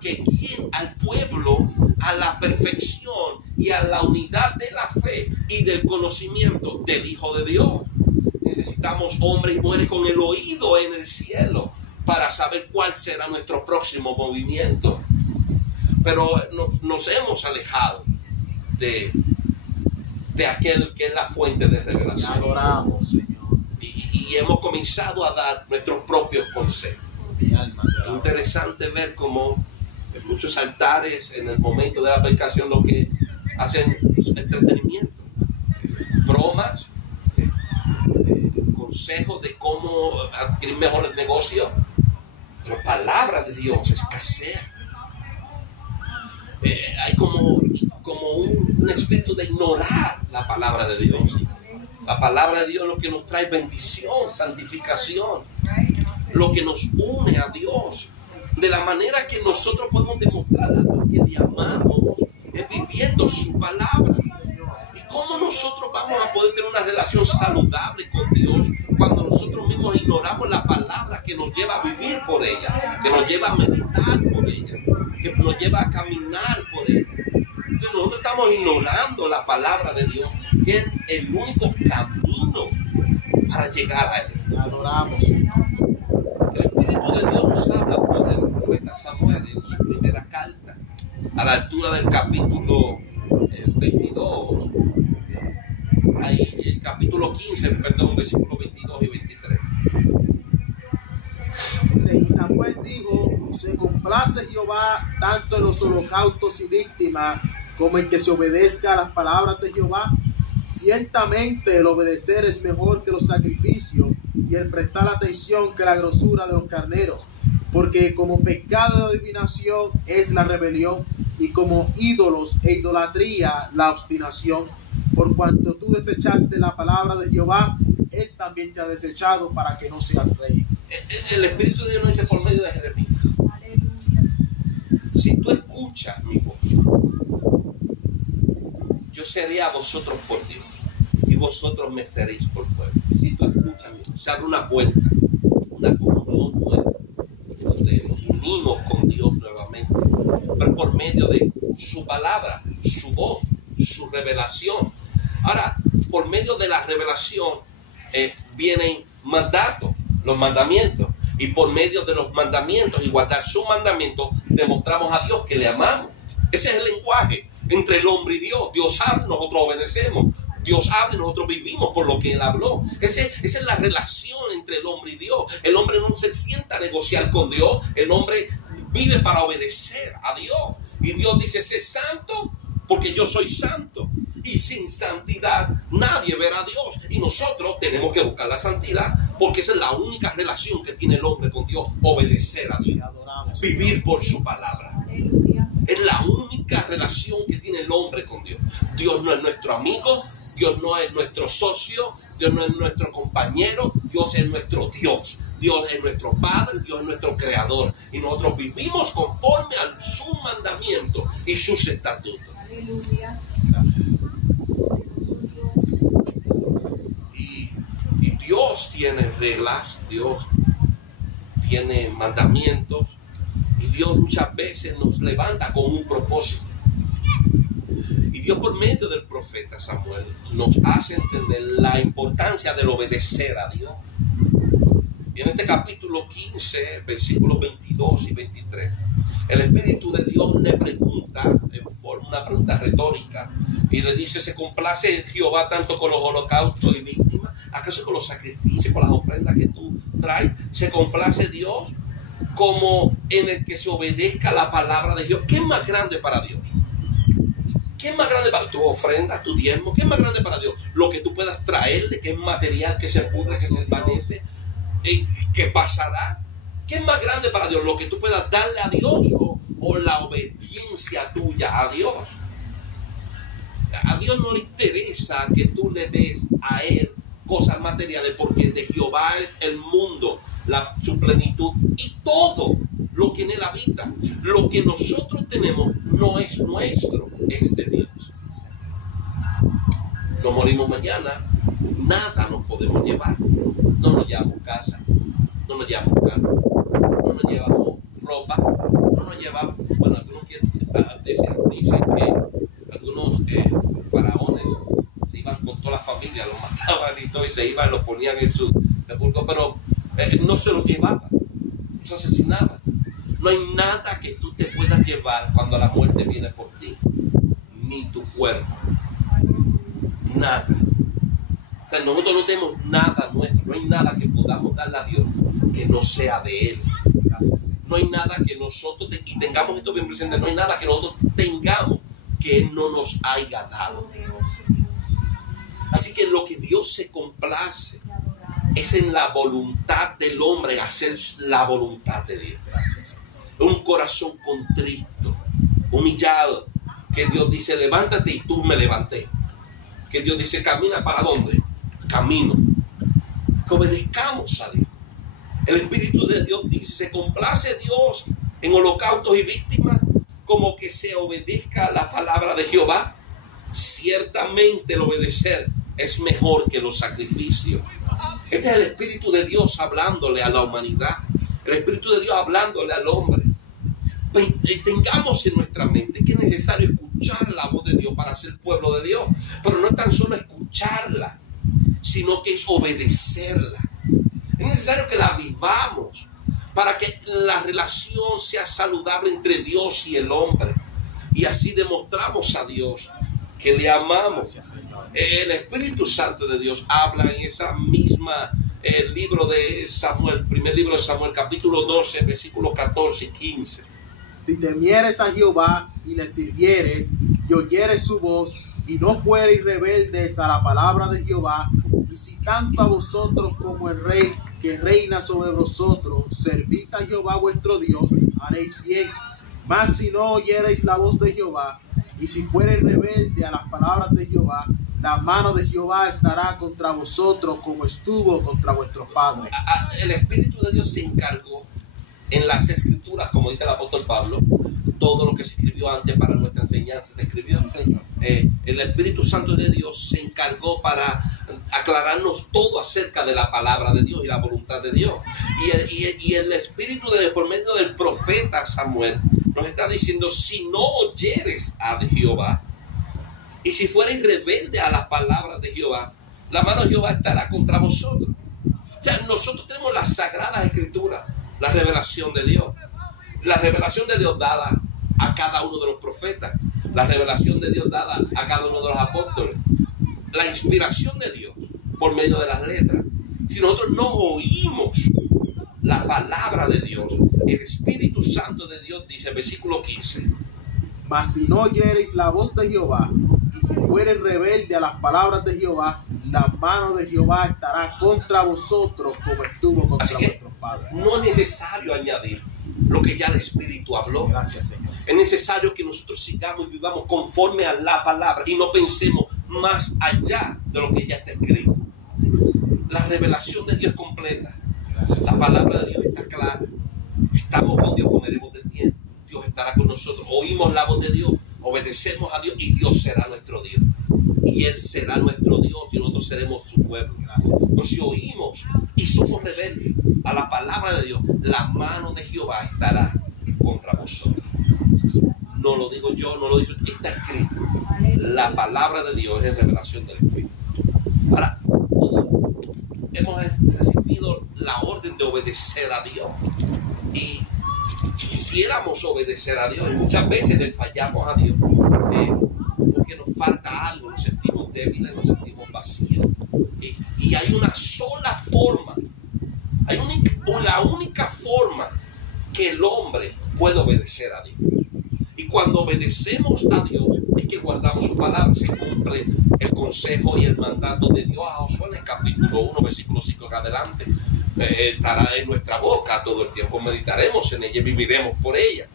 que guíen al pueblo a la perfección y a la unidad de la fe y del conocimiento del Hijo de Dios. En necesitamos hombres y mujeres con el oído en el cielo para saber cuál será nuestro próximo movimiento. Pero nos hemos alejado de aquel que es la fuente de revelación. Adoramos, Señor. Y hemos comenzado a dar nuestros propios consejos. Interesante ver cómo en muchos altares en el momento de la predicación lo que hacen es entretenimiento, bromas, consejos de cómo adquirir mejores negocios. La palabra de Dios escasea. Hay como un espíritu de ignorar la palabra de Dios. La palabra de Dios es lo que nos trae bendición, santificación, lo que nos une a Dios. De la manera que nosotros podemos demostrar a Dios que le amamos es viviendo su palabra. ¿Y cómo nosotros vamos a poder tener una relación saludable con Dios cuando nosotros mismos ignoramos la palabra que nos lleva a vivir por ella, que nos lleva a meditar por ella, que nos lleva a caminar por ella? Entonces nosotros estamos ignorando la palabra de Dios, que es el único camino para llegar a Él. Adoramos. El Espíritu de Dios nos habla por el profeta Samuel en su primera carta, a la altura del capítulo 22, ahí el capítulo 15, perdón, versículos 22 y 23. Dice, y Samuel dijo, se complace Jehová tanto en los holocaustos y víctimas como en que se obedezca a las palabras de Jehová. Ciertamente el obedecer es mejor que los sacrificios y el prestar atención que la grosura de los carneros, porque como pecado de adivinación es la rebelión y como ídolos e idolatría la obstinación. Por cuanto tú desechaste la palabra de Jehová, Él también te ha desechado para que no seas rey. El Espíritu de Dios nos dice por medio de Jeremías: si tú escuchas mi voz, yo seré a vosotros por Dios y vosotros me seréis por pueblo. Si tú escuchas mi voz, se abre una puerta, una comunión nueva, donde nos unimos con Dios nuevamente, pero por medio de su palabra, su voz, su revelación. Ahora, por medio de la revelación vienen mandatos, los mandamientos, y por medio de los mandamientos y guardar sus mandamientos demostramos a Dios que le amamos. Ese es el lenguaje entre el hombre y Dios. Dios habla, nosotros obedecemos. Dios habla y nosotros vivimos por lo que Él habló. Esa es la relación entre el hombre y Dios. El hombre no se sienta a negociar con Dios. El hombre vive para obedecer a Dios. Y Dios dice: sé santo porque yo soy santo. Y sin santidad nadie verá a Dios. Y nosotros tenemos que buscar la santidad, porque esa es la única relación que tiene el hombre con Dios: obedecer a Dios, vivir por su palabra. Es la única relación que tiene el hombre con Dios. Dios no es nuestro amigo, Dios no es nuestro socio, Dios no es nuestro compañero, Dios es nuestro Dios. Dios es nuestro Padre, Dios es nuestro Creador. Y nosotros vivimos conforme a su mandamiento y sus estatutos. Aleluya. Gracias. Y Dios tiene reglas, Dios tiene mandamientos, y Dios muchas veces nos levanta con un propósito. Y Dios, por medio del profeta Samuel, nos hace entender la importancia del obedecer a Dios. Y en este capítulo 15, versículos 22 y 23, el Espíritu de Dios le pregunta, en forma una pregunta retórica, y le dice: ¿se complace Jehová tanto con los holocaustos y víctimas? ¿Acaso con los sacrificios, con las ofrendas que tú traes? ¿Se complace Dios como en el que se obedezca la palabra de Dios? ¿Qué es más grande para Dios? ¿Qué es más grande para tu ofrenda, tu diezmo? ¿Qué es más grande para Dios? Lo que tú puedas traerle, que es material, que se pudre, que se desvanece, que pasará. ¿Qué es más grande para Dios? ¿Lo que tú puedas darle a Dios o la obediencia tuya a Dios? A Dios no le interesa que tú le des a Él cosas materiales, porque de Jehová es el mundo, su plenitud y todo lo que en Él habita. Lo que nosotros tenemos no es nuestro, es de Dios. Nos morimos mañana, nada nos podemos llevar. No nos llevamos casa, no nos llevamos carro, no nos llevamos ropa, no nos llevamos. Bueno, algunos dicen que algunos faraones se iban con toda la familia, los mataban. mataban y todo, y se iban, los ponían en su sepulcro, pero no se los llevaban, los asesinaban. No hay nada que tú te puedas llevar cuando la muerte viene por ti, ni tu cuerpo, nada. O sea, nosotros no tenemos nada nuestro, no hay nada que podamos darle a Dios que no sea de Él. No hay nada que nosotros, y tengamos esto bien presente, no hay nada que nosotros tengamos que Él no nos haya dado. Así que lo que Dios se complace es en la voluntad del hombre, hacer la voluntad de Dios. Un corazón contrito, humillado, que Dios dice, levántate, y tú me levanté. Que Dios dice, camina, ¿para dónde? Camino. Que obedezcamos a Dios. El Espíritu de Dios dice, se complace Dios en holocaustos y víctimas, como que se obedezca a la palabra de Jehová. Ciertamente el obedecer es mejor que los sacrificios. Este es el Espíritu de Dios hablándole a la humanidad, el Espíritu de Dios hablándole al hombre. Tengamos en nuestra mente que es necesario escuchar la voz de Dios para ser pueblo de Dios, pero no es tan solo escucharla, sino que es obedecerla. Es necesario que la vivamos para que la relación sea saludable entre Dios y el hombre, y así demostramos a Dios que le amamos. El Espíritu Santo de Dios habla en esa misma libro de Samuel, primer libro de Samuel, capítulo 12, versículos 14 y 15. Si temieres a Jehová y le sirvieres y oyeres su voz y no fuereis rebeldes a la palabra de Jehová, y si tanto a vosotros como el rey que reina sobre vosotros servís a Jehová vuestro Dios, haréis bien. Mas si no oyereis la voz de Jehová, y si fuereis rebelde a las palabras de Jehová, la mano de Jehová estará contra vosotros como estuvo contra vuestros padres. El Espíritu de Dios se encargó en las Escrituras, como dice el apóstol Pablo, todo lo que se escribió antes para nuestra enseñanza se escribió. Sí, Señor. El Espíritu Santo de Dios se encargó para aclararnos todo acerca de la palabra de Dios y la voluntad de Dios. Y el Espíritu de Dios, por medio del profeta Samuel, nos está diciendo, si no oyeres a Jehová, y si fuereis rebelde a las palabras de Jehová, la mano de Jehová estará contra vosotros. O sea, nosotros tenemos las sagradas escrituras, la revelación de Dios. La revelación de Dios dada a cada uno de los profetas. La revelación de Dios dada a cada uno de los apóstoles. La inspiración de Dios por medio de las letras. Si nosotros no oímos la palabra de Dios, el Espíritu Santo de Dios dice, versículo 15. Mas si no oyereis la voz de Jehová, y si fuereis rebelde a las palabras de Jehová, la mano de Jehová estará contra vosotros como estuvo contra vuestros padres. No es necesario añadir lo que ya el Espíritu habló. Gracias, Señor. Es necesario que nosotros sigamos y vivamos conforme a la palabra y no pensemos más allá de lo que ya está escrito. La revelación de Dios es completa. Gracias, la palabra de Dios está clara. Estamos con Dios, comeremos del bien. Dios estará con nosotros. Oímos la voz de Dios, obedecemos a Dios y Dios será nuestro Dios. Y Él será nuestro Dios y nosotros seremos su pueblo. Gracias. Pero si oímos y somos rebeldes a la palabra de Dios, la mano de Jehová estará contra vosotros. No lo digo yo, no lo digo, está escrito. La palabra de Dios es revelación del Espíritu. Ahora, hemos recibido la orden de obedecer a Dios. Y quisiéramos obedecer a Dios. Y muchas veces le fallamos a Dios. Porque nos falta algo, nos sentimos débiles, nos sentimos vacíos. Y hay una sola forma, la única forma que el hombre puede obedecer a Dios. Y cuando obedecemos a Dios es que guardamos su palabra, se cumple el consejo y el mandato de Dios a Josué en el capítulo 1, versículo 5 en adelante. Estará en nuestra boca todo el tiempo, meditaremos en ella y viviremos por ella.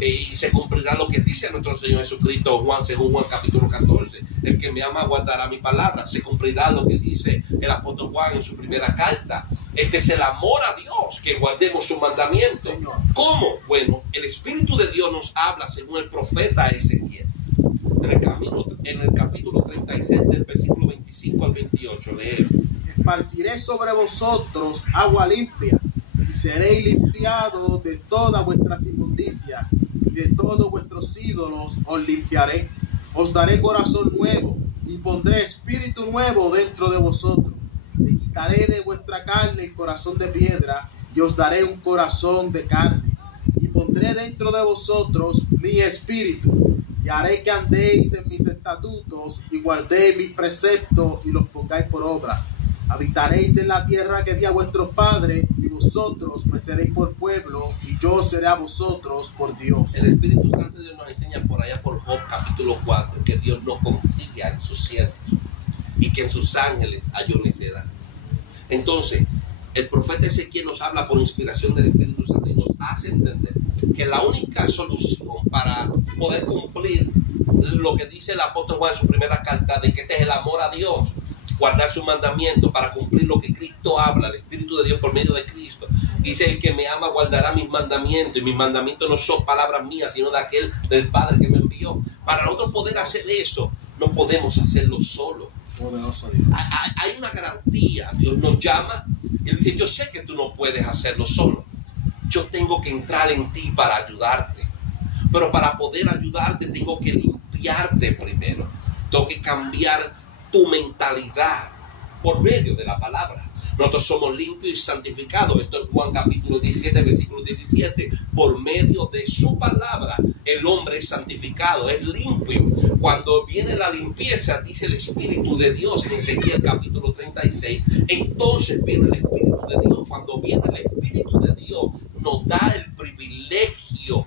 Y se cumplirá lo que dice nuestro Señor Jesucristo, según Juan capítulo 14. El que me ama guardará mi palabra. Se cumplirá lo que dice el apóstol Juan en su primera carta. Este es el amor a Dios, que guardemos su mandamiento. ¿Cómo? Bueno, el Espíritu de Dios nos habla según el profeta Ezequiel. En el capítulo 36 del versículo 25 al 28. Leemos. Esparciré sobre vosotros agua limpia, y seréis limpiados de todas vuestras inmundicias, y de todos vuestros ídolos os limpiaré. Os daré corazón nuevo, y pondré espíritu nuevo dentro de vosotros. Le quitaré de vuestra carne el corazón de piedra y os daré un corazón de carne. Y pondré dentro de vosotros mi espíritu y haré que andéis en mis estatutos y guardéis mis preceptos y los pongáis por obra. Habitaréis en la tierra que di a vuestros padres y vosotros me seréis por pueblo y yo seré a vosotros por Dios. El Espíritu Santo de Dios nos enseña por allá por Job capítulo 4 que Dios no confía en sus siervos y que en sus ángeles halló necedad. Entonces, el profeta Ezequiel nos habla por inspiración del Espíritu Santo y nos hace entender que la única solución para poder cumplir lo que dice el apóstol Juan en su primera carta, de que este es el amor a Dios, guardar su mandamiento para cumplir lo que Cristo habla, el Espíritu de Dios por medio de Cristo. Dice: el que me ama guardará mis mandamientos, y mis mandamientos no son palabras mías, sino de aquel del Padre que me envió. Para nosotros poder hacer eso, no podemos hacerlo solo. Poderoso Dios. Hay una garantía. Dios nos llama y dice: yo sé que tú no puedes hacerlo solo. Yo tengo que entrar en ti para ayudarte. Pero para poder ayudarte tengo que limpiarte primero. Tengo que cambiar tu mentalidad por medio de la palabra. Nosotros somos limpios y santificados. Esto es Juan capítulo 17, versículo 17. Por medio de su palabra el hombre es santificado, es limpio. Cuando viene la limpieza, dice el Espíritu de Dios en Ezequiel capítulo 36, entonces viene el Espíritu de Dios. Cuando viene el Espíritu de Dios, nos da el privilegio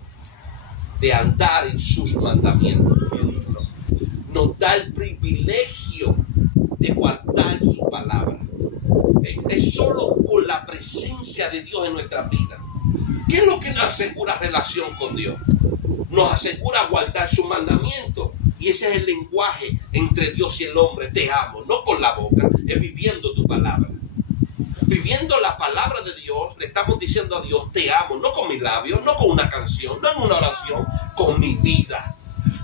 de andar en sus mandamientos. Nos da el privilegio de guardar su palabra. Es solo con la presencia de Dios en nuestra vida. ¿Qué es lo que nos asegura relación con Dios? Nos asegura guardar su mandamiento. Y ese es el lenguaje entre Dios y el hombre. Te amo, no con la boca, es viviendo tu palabra. Viviendo la palabra de Dios, le estamos diciendo a Dios: te amo, no con mis labios, no con una canción, no en una oración, con mi vida.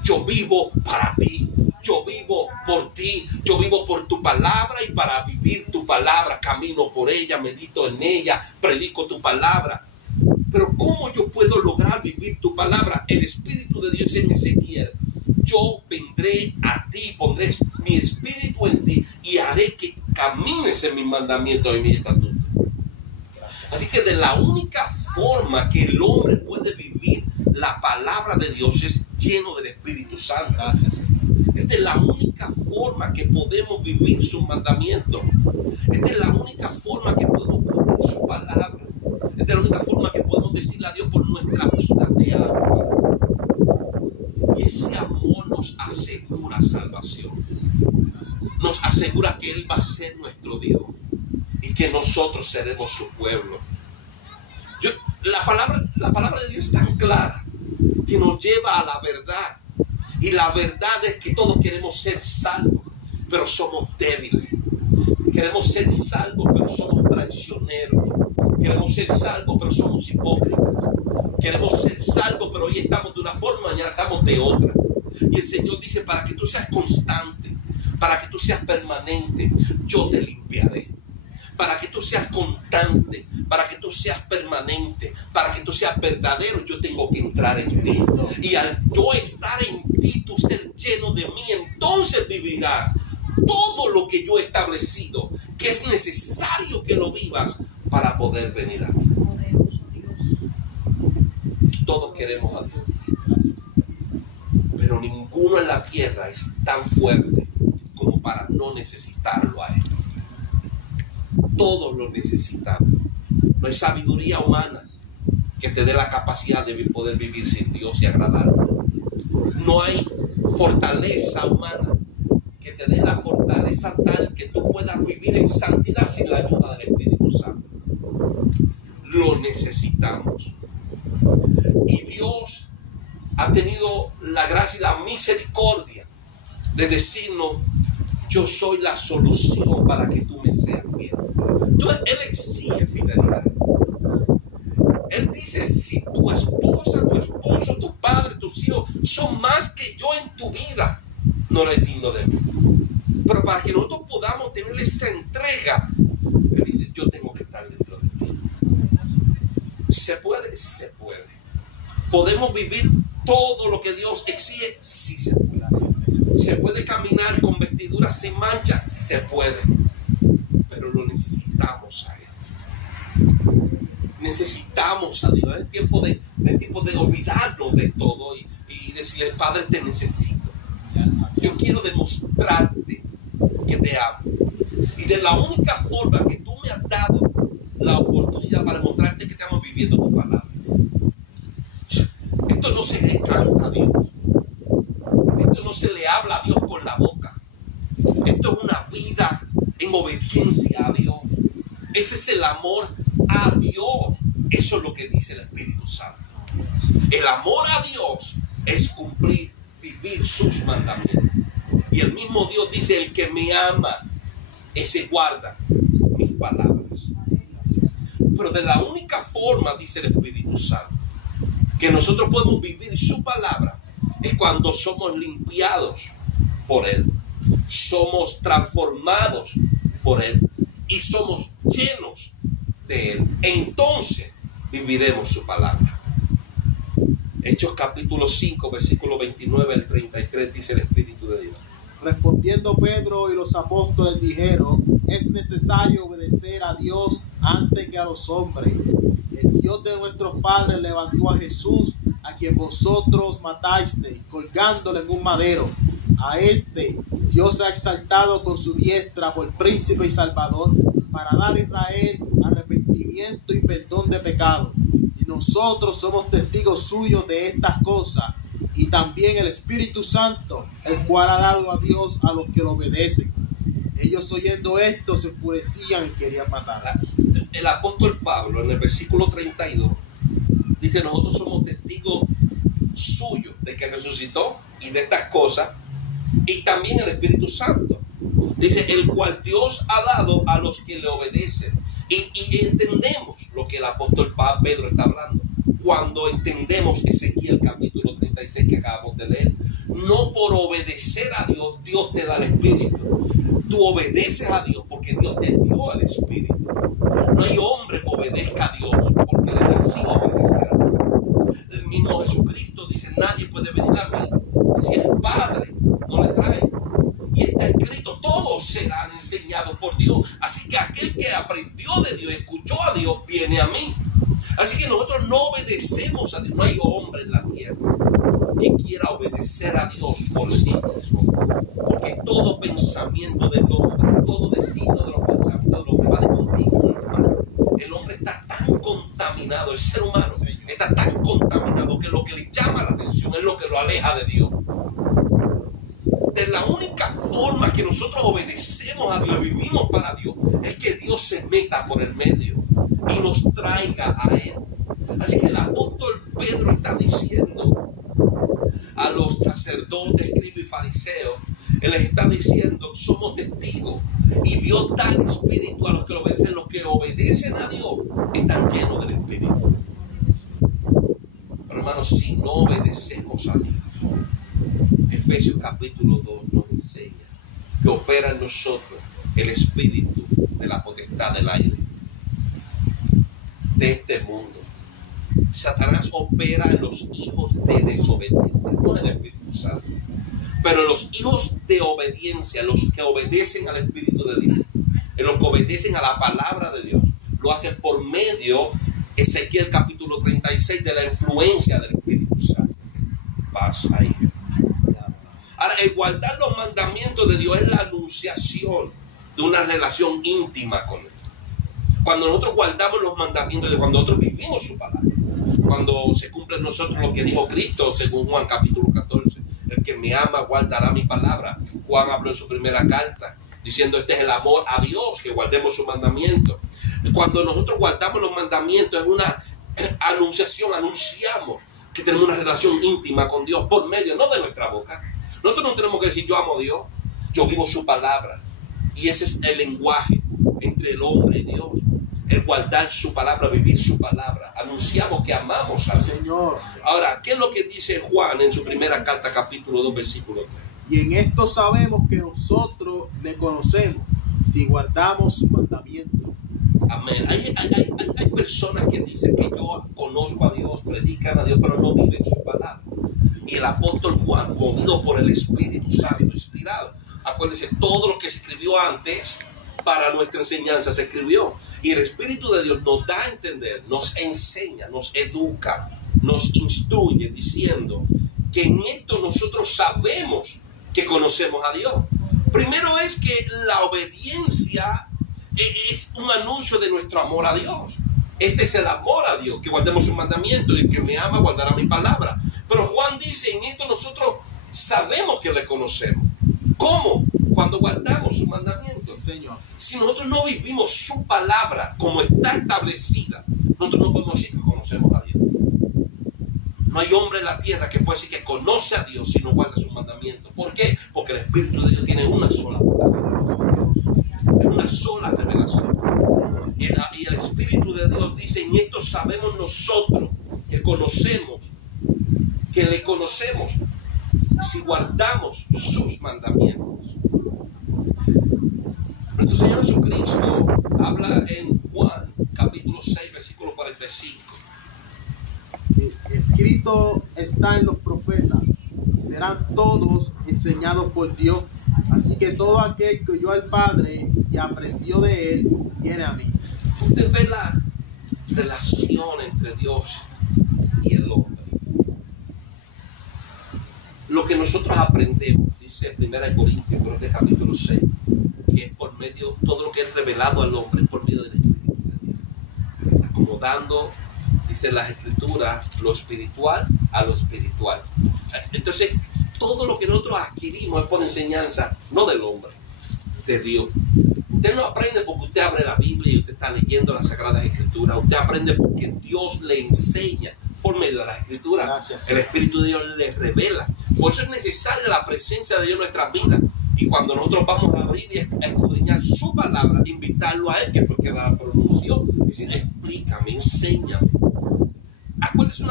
Yo vivo para ti, yo vivo por ti, yo vivo por tu palabra, y para vivir tu palabra camino por ella, medito en ella, predico tu palabra. Pero ¿cómo yo puedo lograr vivir tu palabra? El Espíritu de Dios en Ezequiel: yo vendré a ti, pondré mi espíritu en ti y haré que camines en mis mandamientos y mis estatutos. Así que de la única forma que el hombre puede vivir la palabra de Dios es lleno del Espíritu Santo. Gracias. Es de la única forma que podemos vivir sus mandamientos. Es de la única forma que podemos cumplir su palabra. Es de la única forma que podemos decirle a Dios por nuestra vida: te amo. Y ese amor nos asegura salvación. Nos asegura que Él va a ser nuestro Dios y que nosotros seremos su pueblo. La palabra de Dios es tan clara que nos lleva a la verdad. Y la verdad es que todos queremos ser salvos, pero somos débiles. Queremos ser salvos, pero somos traicioneros. Queremos ser salvos, pero somos hipócritas. Queremos ser salvos, pero hoy estamos de una forma, mañana estamos de otra. Y el Señor dice: para que tú seas constante, para que tú seas permanente, yo te limpiaré. Para que tú seas constante, para que tú seas permanente, para que tú seas verdadero, yo tengo que entrar en ti. Y al yo estar en ti, tú ser lleno de mí, entonces vivirás todo lo que yo he establecido, que es necesario que lo vivas para poder venir a mí. Todos queremos a Dios, pero ninguno en la tierra es tan fuerte como para no necesitarlo a Él. Todos lo necesitamos. No hay sabiduría humana que te dé la capacidad de poder vivir sin Dios y agradarlo. No hay fortaleza humana que te dé la fortaleza tal que tú puedas vivir en santidad sin la ayuda del Espíritu Santo. Lo necesitamos. Y Dios ha tenido la gracia y la misericordia de decirnos: yo soy la solución para que tú me seas fiel. Él exige fidelidad. Él dice: si tu esposa, tu esposo, tu padre, tus hijos son más que yo en tu vida, no eres digno de mí. Pero para que nosotros podamos tener esa entrega, Él dice: yo tengo que estar dentro de ti. ¿Se puede? Se puede. ¿Podemos vivir todo lo que Dios exige? Sí se puede. Se puede caminar con vestiduras vestiduras sin mancha, se puede, pero lo necesitamos a Él. Necesitamos a Dios. Es tiempo de olvidarnos de todo y decirle: Padre, te necesito. Yo quiero demostrarte que te amo. Y de la única forma que tú me has dado la oportunidad para demostrarte que te amo, viviendo tu palabra. Esto no se le canta a Dios. Esto no se le habla a Dios con la boca. Esto es una vida en obediencia a Dios. Ese es el amor a Dios. Eso es lo que dice el Espíritu Santo. El amor a Dios es vivir sus mandamientos. Y el mismo Dios dice: el que me ama, ese guarda mis palabras. Pero de la única forma, dice el Espíritu Santo, que nosotros podemos vivir su palabra es cuando somos limpiados por Él, somos transformados por Él y somos llenos de Él. Entonces viviremos su palabra. Hechos capítulo 5, versículo 29 al 33, dice el Espíritu de Dios. Respondiendo Pedro y los apóstoles dijeron: es necesario obedecer a Dios antes que a los hombres. El Dios de nuestros padres levantó a Jesús, a quien vosotros matasteis, colgándole en un madero. A este Dios ha exaltado con su diestra por príncipe y salvador, para dar a Israel arrepentimiento y perdón de pecado. Y nosotros somos testigos suyos de estas cosas, y también el Espíritu Santo, el cual ha dado a Dios a los que lo obedecen. Ellos, oyendo esto, se enfurecían y querían matarlos. El apóstol Pablo, en el versículo 32, dice: nosotros somos testigos suyos de que resucitó y de estas cosas, y también el Espíritu Santo. Dice: el cual Dios ha dado a los que le obedecen. Y entendemos lo que el apóstol Pedro está hablando cuando entendemos Ezequiel capítulo 36 que acabamos de leer. No por obedecer a Dios, Dios te da el Espíritu. Tú obedeces a Dios porque Dios te dio el Espíritu. No hay hombre que obedezca a Dios porque le nació obedecer a Dios. El mismo Jesucristo dice: nadie puede venir a mí si el Padre no le trae. Y está escrito: todos serán enseñados por Dios. Así que aquel que aprendió de Dios, escuchó a Dios, viene a mí. Así que nosotros no obedecemos a Dios. No hay hombre en la tierra que quiera obedecer a Dios por sí mismo. Porque todo pensamiento del hombre, todo designio de los pensamientos del hombre va de continuo, hermano. El hombre está tan contaminado, el ser humano está tan contaminado que lo que le llama la atención es lo que lo aleja de Dios. De la única forma que nosotros obedecemos a Dios y vivimos para Dios es que Dios se meta por el medio y nos traiga a Él. Así que el apóstol Pedro está diciendo a los sacerdotes, escribas y fariseos, él les está diciendo: somos testigos y Dios da el Espíritu a los que lo obedecen. Los que obedecen a Dios están llenos del Espíritu. Pero hermanos, si no obedecemos a Dios, Efesios capítulo 2 nos enseña que opera en nosotros el espíritu de la potestad del aire, de este mundo. Satanás opera en los hijos de desobediencia, no en el Espíritu Santo, pero en los hijos de obediencia, los que obedecen al Espíritu de Dios, en los que obedecen a la palabra de Dios. Lo hacen por medio, Ezequiel capítulo 36, de la influencia del Espíritu Santo. Pasa ahí. Ahora, el guardar los mandamientos de Dios es la anunciación de una relación íntima con Él. Cuando nosotros guardamos los mandamientos de Dios, cuando nosotros vivimos su palabra, cuando se cumple en nosotros lo que dijo Cristo según Juan capítulo 14: el que me ama guardará mi palabra. Juan habló en su primera carta diciendo: este es el amor a Dios, que guardemos sus mandamientos. Cuando nosotros guardamos los mandamientos es una anunciación, anunciamos que tenemos una relación íntima con Dios por medio, no de nuestra boca. Nosotros no tenemos que decir: yo amo a Dios, yo vivo su palabra. Y ese es el lenguaje entre el hombre y Dios. El guardar su palabra, vivir su palabra. Anunciamos que amamos al Señor. Ahora, ¿qué es lo que dice Juan en su primera carta, capítulo 2, versículo 3? Y en esto sabemos que nosotros le conocemos, si guardamos su mandamiento. Amén. Hay personas que dicen que yo conozco a Dios, predican a Dios, pero no viven su palabra. Y el apóstol Juan, movido por el Espíritu Santo, inspirado, acuérdense, todo lo que se escribió antes para nuestra enseñanza se escribió. Y el Espíritu de Dios nos da a entender, nos enseña, nos educa, nos instruye diciendo que en esto nosotros sabemos que conocemos a Dios. Primero es que la obediencia es un anuncio de nuestro amor a Dios. Este es el amor a Dios, que guardemos sus mandamientos, y el que me ama guardará mi palabra. Pero Juan dice, en esto nosotros sabemos que le conocemos. ¿Cómo? Cuando guardamos sus mandamientos. Sí, Señor. Si nosotros no vivimos su palabra como está establecida, nosotros no podemos decir que conocemos a Dios. No hay hombre en la tierra que pueda decir que conoce a Dios si no guarda sus mandamientos. ¿Por qué? Porque el Espíritu de Dios tiene una sola palabra. Es una sola revelación. Y el Espíritu de Dios dice, en esto sabemos nosotros que conocemos, que le conocemos, si guardamos sus mandamientos. Nuestro Señor Jesucristo habla en Juan capítulo 6 versículo 45. Escrito está en los profetas, y serán todos enseñados por Dios. Así que todo aquel que oyó al Padre y aprendió de él, viene a mí. Usted ve la relación entre Dios y el hombre. Lo que nosotros aprendemos, dice 1 Corintios, creo que capítulo 6, que es por medio, todo lo que es revelado al hombre es por medio del Espíritu de Dios. Acomodando, dice las Escrituras, lo espiritual a lo espiritual. Entonces, todo lo que nosotros adquirimos es por enseñanza, no del hombre, de Dios. Usted no aprende porque usted abre la Biblia y usted está leyendo las Sagradas Escrituras. Usted aprende porque Dios le enseña por medio de las Escrituras. Gracias. El Espíritu de Dios le revela. Por eso es necesaria la presencia de Dios en nuestras vidas. Y cuando nosotros vamos a abrir y a escudriñar su palabra, invitarlo a Él, que fue el que la pronunció, decir, explícame, enséñame. Acuérdense,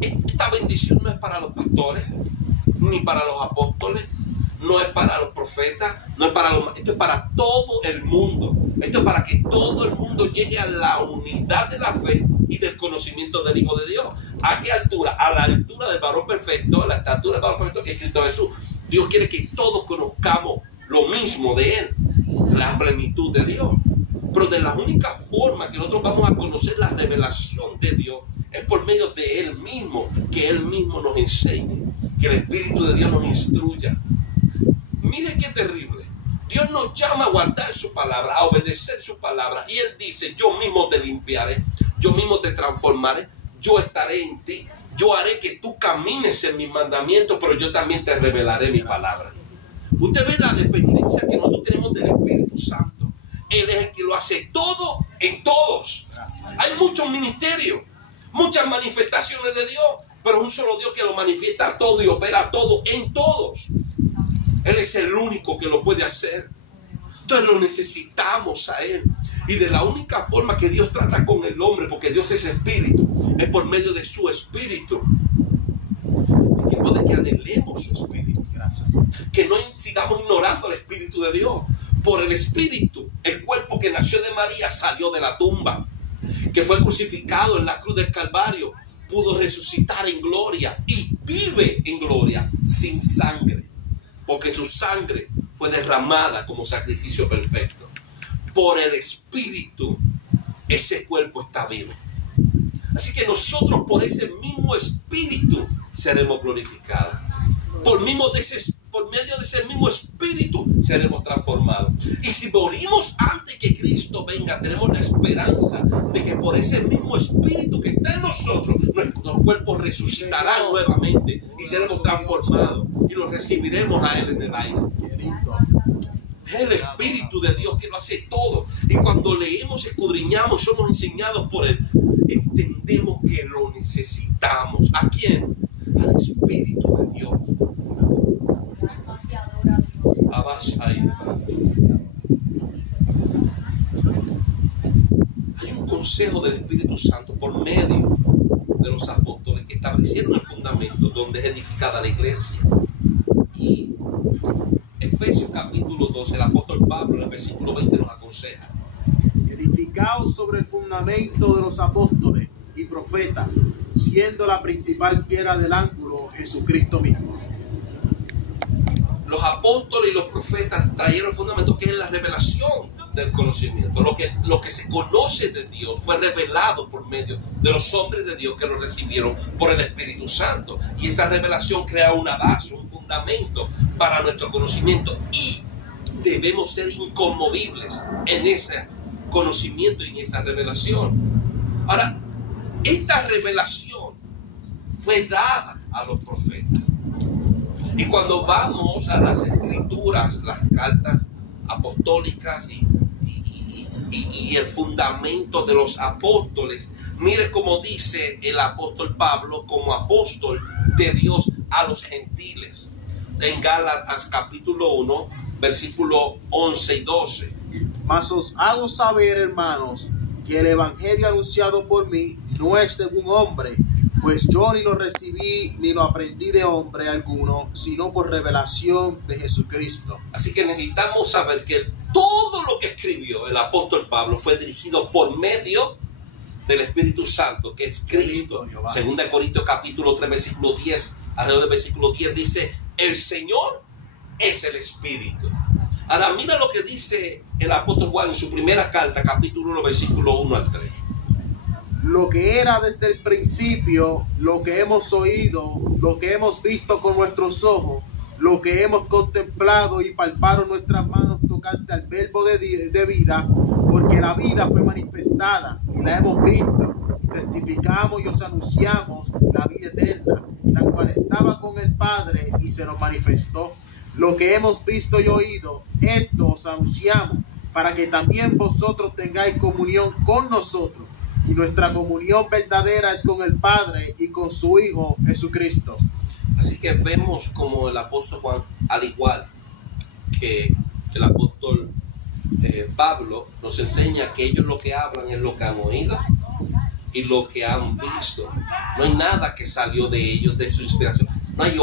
esta bendición no es para los pastores, ni para los apóstoles, no es para los profetas, no es para esto es para todo el mundo. Esto es para que todo el mundo llegue a la unidad de la fe y del conocimiento del Hijo de Dios. ¿A qué altura? A la altura del varón perfecto, a la estatura del varón perfecto que es Cristo Jesús. Dios quiere que todos conozcamos lo mismo de Él, la plenitud de Dios. Pero de la única forma que nosotros vamos a conocer la revelación de Dios es por medio de Él mismo, que Él mismo nos enseñe, que el Espíritu de Dios nos instruya. Mire qué terrible. Dios nos llama a guardar su palabra, a obedecer su palabra. Y Él dice, yo mismo te limpiaré, yo mismo te transformaré, yo estaré en ti, yo haré que tú camines en mis mandamientos, pero yo también te revelaré mi palabra. Usted ve la dependencia que nosotros tenemos del Espíritu Santo. Él es el que lo hace todo en todos. Hay muchos ministerios, muchas manifestaciones de Dios, pero es un solo Dios que lo manifiesta todo y opera todo en todos. Él es el único que lo puede hacer. Entonces lo necesitamos a Él. Y de la única forma que Dios trata con el hombre, porque Dios es espíritu, es por medio de su espíritu. Es tiempo de que anhelemos su espíritu. Gracias. Que no sigamos ignorando el espíritu de Dios. Por el espíritu, el cuerpo que nació de María salió de la tumba, que fue crucificado en la cruz del Calvario, pudo resucitar en gloria y vive en gloria sin sangre, porque su sangre fue derramada como sacrificio perfecto. Por el Espíritu, ese cuerpo está vivo. Así que nosotros por ese mismo Espíritu seremos glorificados. Por medio de ese mismo Espíritu seremos transformados. Y si morimos antes que Cristo venga, tenemos la esperanza de que por ese mismo Espíritu que está en nosotros, nuestros cuerpos resucitarán nuevamente y seremos transformados y los recibiremos a Él en el aire. Es el Espíritu de Dios que lo hace todo. Y cuando leemos, escudriñamos, somos enseñados por Él, entendemos que lo necesitamos. ¿A quién? Al Espíritu de Dios. Hay un consejo del Espíritu Santo por medio de los apóstoles que establecieron el fundamento donde es edificada la iglesia. Y Efesios capítulo 12, el apóstol Pablo en el versículo 20 nos aconseja: edificados sobre el fundamento de los apóstoles y profetas, siendo la principal piedra del ángulo Jesucristo mismo. los apóstoles y los profetas trajeron el fundamento que es la revelación del conocimiento. Lo que se conoce de Dios fue revelado por medio de los hombres de Dios que lo recibieron por el Espíritu Santo. Y esa revelación crea una base, un fundamento para nuestro conocimiento. Y debemos ser inconmovibles en ese conocimiento y en esa revelación. Ahora, esta revelación fue dada a los profetas. Y cuando vamos a las escrituras, las cartas apostólicas y el fundamento de los apóstoles, mire cómo dice el apóstol Pablo como apóstol de Dios a los gentiles. En Gálatas capítulo 1, versículo 11 y 12. Mas os hago saber, hermanos, que el evangelio anunciado por mí no es según hombre, pues yo ni lo recibí ni lo aprendí de hombre alguno, sino por revelación de Jesucristo. Así que necesitamos saber que todo lo que escribió el apóstol Pablo fue dirigido por medio del Espíritu Santo, que es Cristo. 2 Corintios capítulo 3, versículo 10, alrededor del versículo 10 dice, el Señor es el Espíritu. Ahora mira lo que dice el apóstol Juan en su primera carta, capítulo 1, versículo 1 al 3. Lo que era desde el principio, lo que hemos oído, lo que hemos visto con nuestros ojos, lo que hemos contemplado y palparon nuestras manos tocante al verbo de vida, porque la vida fue manifestada y la hemos visto, y testificamos y os anunciamos la vida eterna, la cual estaba con el Padre y se nos manifestó. Lo que hemos visto y oído, esto os anunciamos, para que también vosotros tengáis comunión con nosotros. Y nuestra comunión verdadera es con el Padre y con su Hijo Jesucristo. Así que vemos como el apóstol Juan, al igual que el apóstol Pablo, nos enseña que ellos lo que hablan es lo que han oído y lo que han visto. No hay nada que salió de ellos, de su inspiración. No hay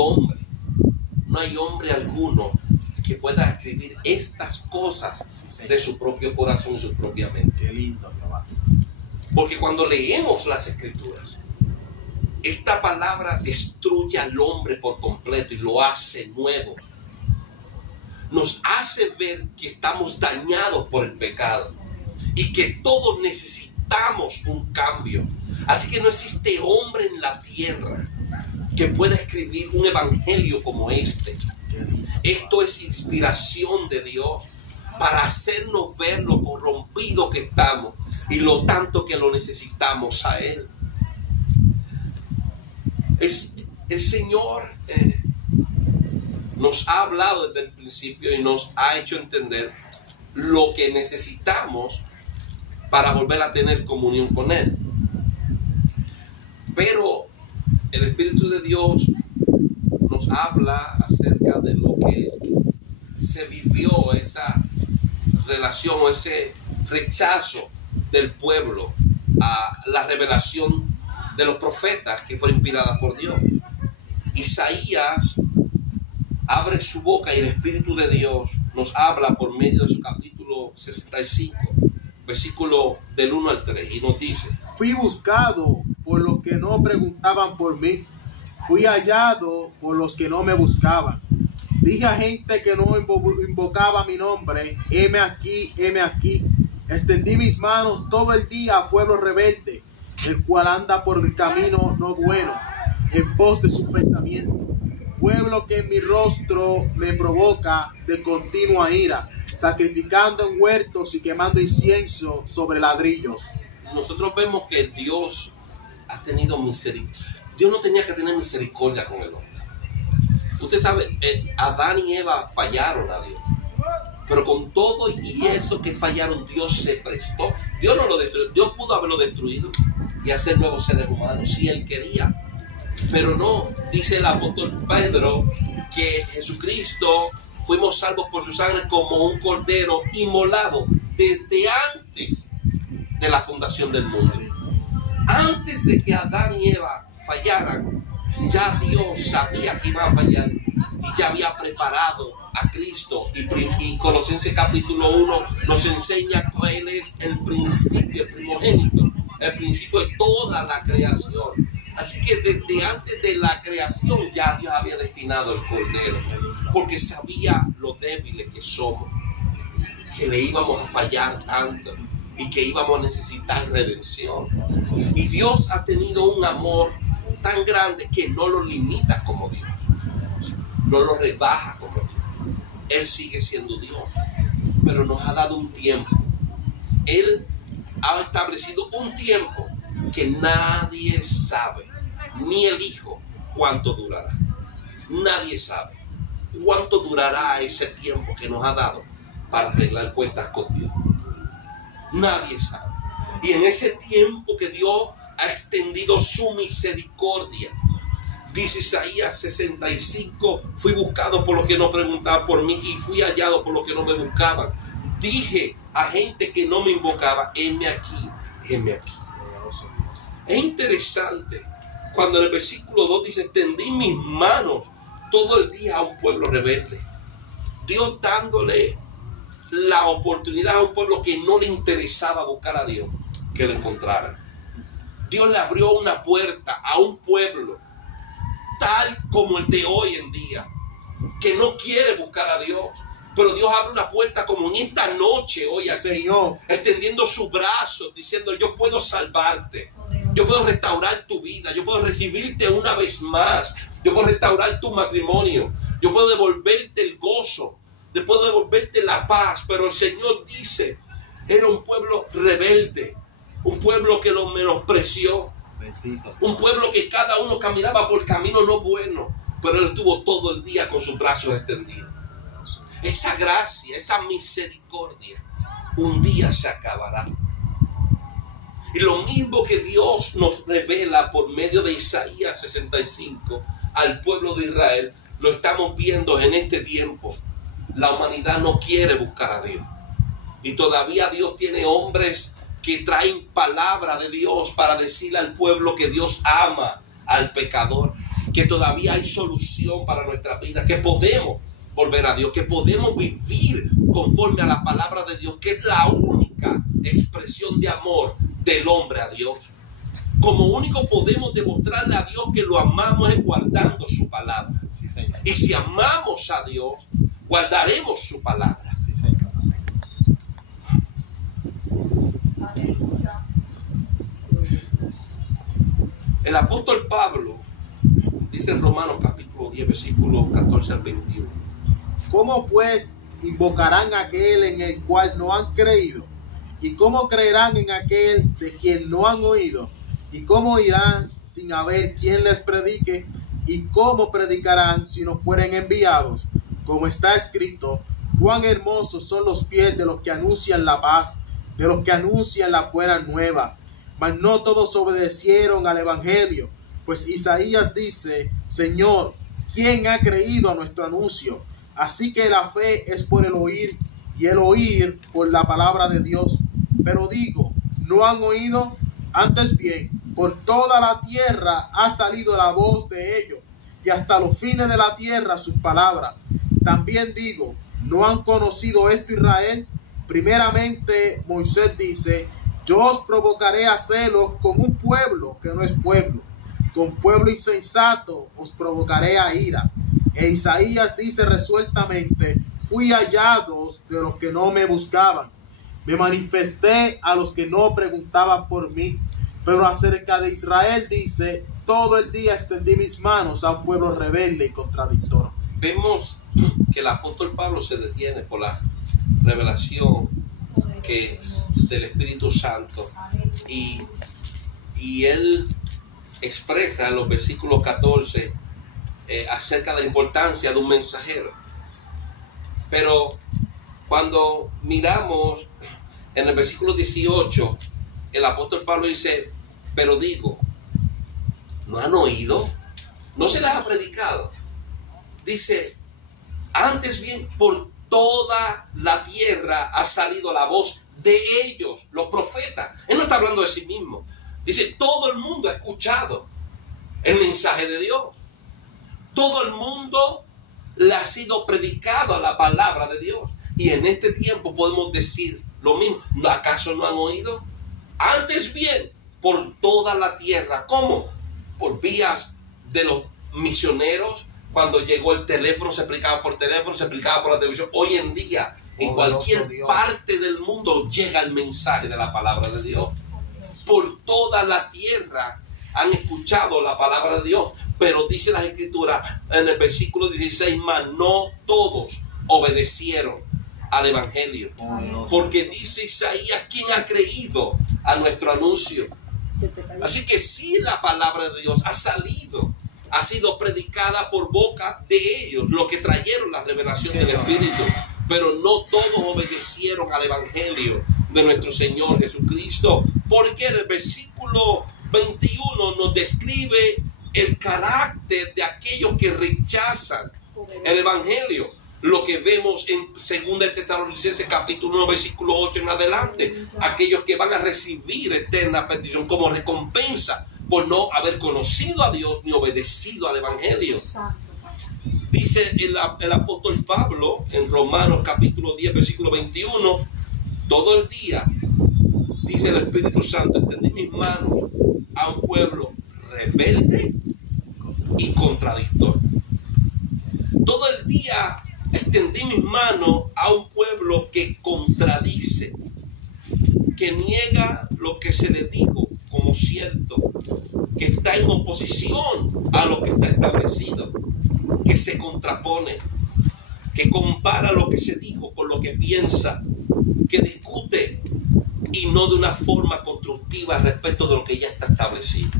hombre alguno que pueda escribir estas cosas de su propio corazón y su propia mente. Qué lindo trabajo. Porque cuando leemos las escrituras, esta palabra destruye al hombre por completo y lo hace nuevo. Nos hace ver que estamos dañados por el pecado y que todos necesitamos un cambio. Así que no existe hombre en la tierra que pueda escribir un evangelio como este. Esto es inspiración de Dios para hacernos ver lo corrompido que estamos y lo tanto que lo necesitamos a Él. El Señor nos ha hablado desde el principio y nos ha hecho entender lo que necesitamos para volver a tener comunión con Él. Pero el Espíritu de Dios nos habla acerca de lo que se vivió, esa relación o ese rechazo del pueblo a la revelación de los profetas que fue inspirada por Dios. Isaías abre su boca y el Espíritu de Dios nos habla por medio de su capítulo 65, versículo del 1 al 3, y nos dice: fui buscado por los que no preguntaban por mí, fui hallado por los que no me buscaban. Dije a gente que no invocaba mi nombre, heme aquí, heme aquí. Extendí mis manos todo el día a pueblo rebelde, el cual anda por el camino no bueno, en pos de sus pensamientos. Pueblo que en mi rostro me provoca de continua ira, sacrificando en huertos y quemando incienso sobre ladrillos. Nosotros vemos que Dios ha tenido misericordia. Dios no tenía que tener misericordia con el hombre. Usted sabe, Adán y Eva fallaron a Dios. Pero con todo y eso que fallaron, Dios se prestó. Dios no lo destruyó. Dios pudo haberlo destruido y hacer nuevos seres humanos si Él quería. Pero no, dice el apóstol Pedro que Jesucristo fuimos salvos por su sangre como un cordero inmolado desde antes de la fundación del mundo. Antes de que Adán y Eva fallaran, ya Dios sabía que iba a fallar y ya había preparado a Cristo. Y Colosenses capítulo 1 nos enseña que Él es el principio, el primogénito, el principio de toda la creación. Así que desde antes de la creación ya Dios había destinado el cordero. porque sabía lo débiles que somos, que le íbamos a fallar tanto y que íbamos a necesitar redención. Y Dios ha tenido un amor tan grande que no lo limita como Dios, no lo rebaja como Dios. Él sigue siendo Dios, pero nos ha dado un tiempo. Él ha establecido un tiempo que nadie sabe, ni el Hijo, cuánto durará. Nadie sabe cuánto durará ese tiempo que nos ha dado para arreglar cuentas con Dios. Nadie sabe. Y en ese tiempo que Dios ha extendido su misericordia, dice Isaías 65, fui buscado por los que no preguntaban por mí y fui hallado por los que no me buscaban. Dije a gente que no me invocaba, heme aquí, heme aquí. Es interesante cuando en el versículo 2 dice, tendí mis manos todo el día a un pueblo rebelde. Dios dándole la oportunidad a un pueblo que no le interesaba buscar a Dios, que lo encontrara. Dios le abrió una puerta a un pueblo tal como el de hoy en día, que no quiere buscar a Dios. Pero Dios abre una puerta como en esta noche, hoy aquí, Señor, extendiendo su brazo, diciendo, yo puedo salvarte, yo puedo restaurar tu vida, yo puedo recibirte una vez más, yo puedo restaurar tu matrimonio, yo puedo devolverte el gozo, yo puedo devolverte la paz. Pero el Señor dice, era un pueblo rebelde, un pueblo que lo menospreció, un pueblo que cada uno caminaba por camino no bueno, pero Él estuvo todo el día con sus brazos extendidos. Esa gracia, esa misericordia, un día se acabará. Y lo mismo que Dios nos revela por medio de Isaías 65 al pueblo de Israel, lo estamos viendo en este tiempo. La humanidad no quiere buscar a Dios. Y todavía Dios tiene hombres que traen palabra de Dios para decirle al pueblo que Dios ama al pecador, que todavía hay solución para nuestra vida, que podemos volver a Dios, que podemos vivir conforme a la palabra de Dios, que es la única expresión de amor del hombre a Dios. Como único podemos demostrarle a Dios que lo amamos es guardando su palabra. Sí, Señor. Y si amamos a Dios, guardaremos su palabra. Sí, Señor. El apóstol Pablo dice en Romanos capítulo 10, versículos 14 al 21. ¿Cómo pues invocarán a aquel en el cual no han creído? ¿Y cómo creerán en aquel de quien no han oído? ¿Y cómo irán sin haber quien les predique? ¿Y cómo predicarán si no fueren enviados? Como está escrito, cuán hermosos son los pies de los que anuncian la paz, de los que anuncian la buena nueva. Mas no todos obedecieron al evangelio, pues Isaías dice, Señor, ¿quién ha creído a nuestro anuncio? Así que la fe es por el oír, y el oír por la palabra de Dios. Pero digo, ¿no han oído? Antes bien, por toda la tierra ha salido la voz de ellos, y hasta los fines de la tierra sus palabras. También digo, ¿no han conocido esto Israel? Primeramente Moisés dice, yo os provocaré a celos con un pueblo que no es pueblo, con pueblo insensato os provocaré a ira. E Isaías dice resueltamente, fui hallados de los que no me buscaban, me manifesté a los que no preguntaban por mí. Pero acerca de Israel dice, todo el día extendí mis manos a un pueblo rebelde y contradictor. Vemos que el apóstol Pablo se detiene por la revelación que es del Espíritu Santo y él expresa en los versículos 14 acerca de la importancia de un mensajero. Pero cuando miramos en el versículo 18, el apóstol Pablo dice, pero digo, ¿no han oído? ¿No se les ha predicado? Dice, antes bien, por toda la tierra ha salido la voz de ellos, los profetas. Él no está hablando de sí mismo. Dice, todo el mundo ha escuchado el mensaje de Dios. Todo el mundo le ha sido predicado a la palabra de Dios. Y en este tiempo podemos decir lo mismo. ¿Acaso no han oído? Antes bien, por toda la tierra. ¿Cómo? Por vías de los misioneros, Cuando llegó el teléfono se explicaba por teléfono, se explicaba por la televisión. Hoy en día, en cualquier parte del mundo llega el mensaje de la palabra de Dios. Por toda la tierra han escuchado la palabra de Dios. Pero dice la Escritura en el versículo 16, mas no todos obedecieron al Evangelio. Porque dice Isaías, ¿quién ha creído a nuestro anuncio? Así que si la palabra de Dios ha salido, ha sido predicada por boca de ellos, los que trajeron la revelación del Espíritu, pero no todos obedecieron al Evangelio de nuestro Señor Jesucristo, porque en el versículo 21 nos describe el carácter de aquellos que rechazan el Evangelio. Lo que vemos en 2 Tesalonicenses capítulo 1 versículo 8 en adelante, aquellos que van a recibir eterna perdición como recompensa por no haber conocido a Dios ni obedecido al Evangelio. Dice el apóstol Pablo en Romanos capítulo 10 versículo 21, todo el día, dice el Espíritu Santo, extendí mis manos a un pueblo rebelde y contradictor. Todo el día extendí mis manos a un pueblo que contradice, que niega lo que se le dijo como cierto, que está en oposición a lo que está establecido, que se contrapone, que compara lo que se dijo con lo que piensa, que discute y no de una forma constructiva respecto de lo que ya está establecido.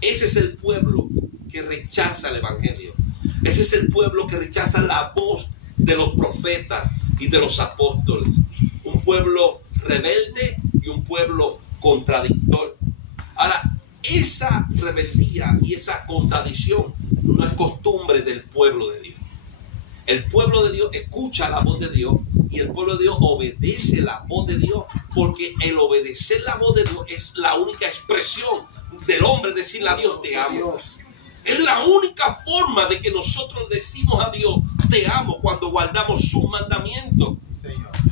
Ese es el pueblo que rechaza el Evangelio. Ese es el pueblo que rechaza la voz de los profetas y de los apóstoles. Un pueblo rebelde y un pueblo contradictor. Ahora, esa rebeldía y esa contradicción no es costumbre del pueblo de Dios. El pueblo de Dios escucha la voz de Dios y el pueblo de Dios obedece la voz de Dios, porque el obedecer la voz de Dios es la única expresión del hombre decirle a Dios te amo. Es la única forma de que nosotros decimos a Dios te amo, cuando guardamos sus mandamientos.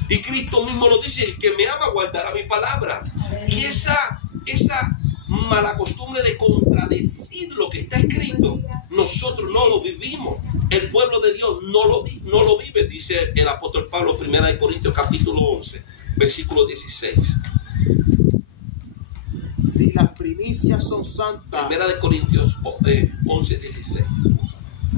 Y Cristo mismo lo dice, el que me ama guardará mi palabra. Y esa mala costumbre de contradecir lo que está escrito, nosotros no lo vivimos. El pueblo de Dios no lo vive, dice el apóstol Pablo, 1 Corintios capítulo 11, versículo 16. Si las primicias son santas. 1 Corintios 11, 16.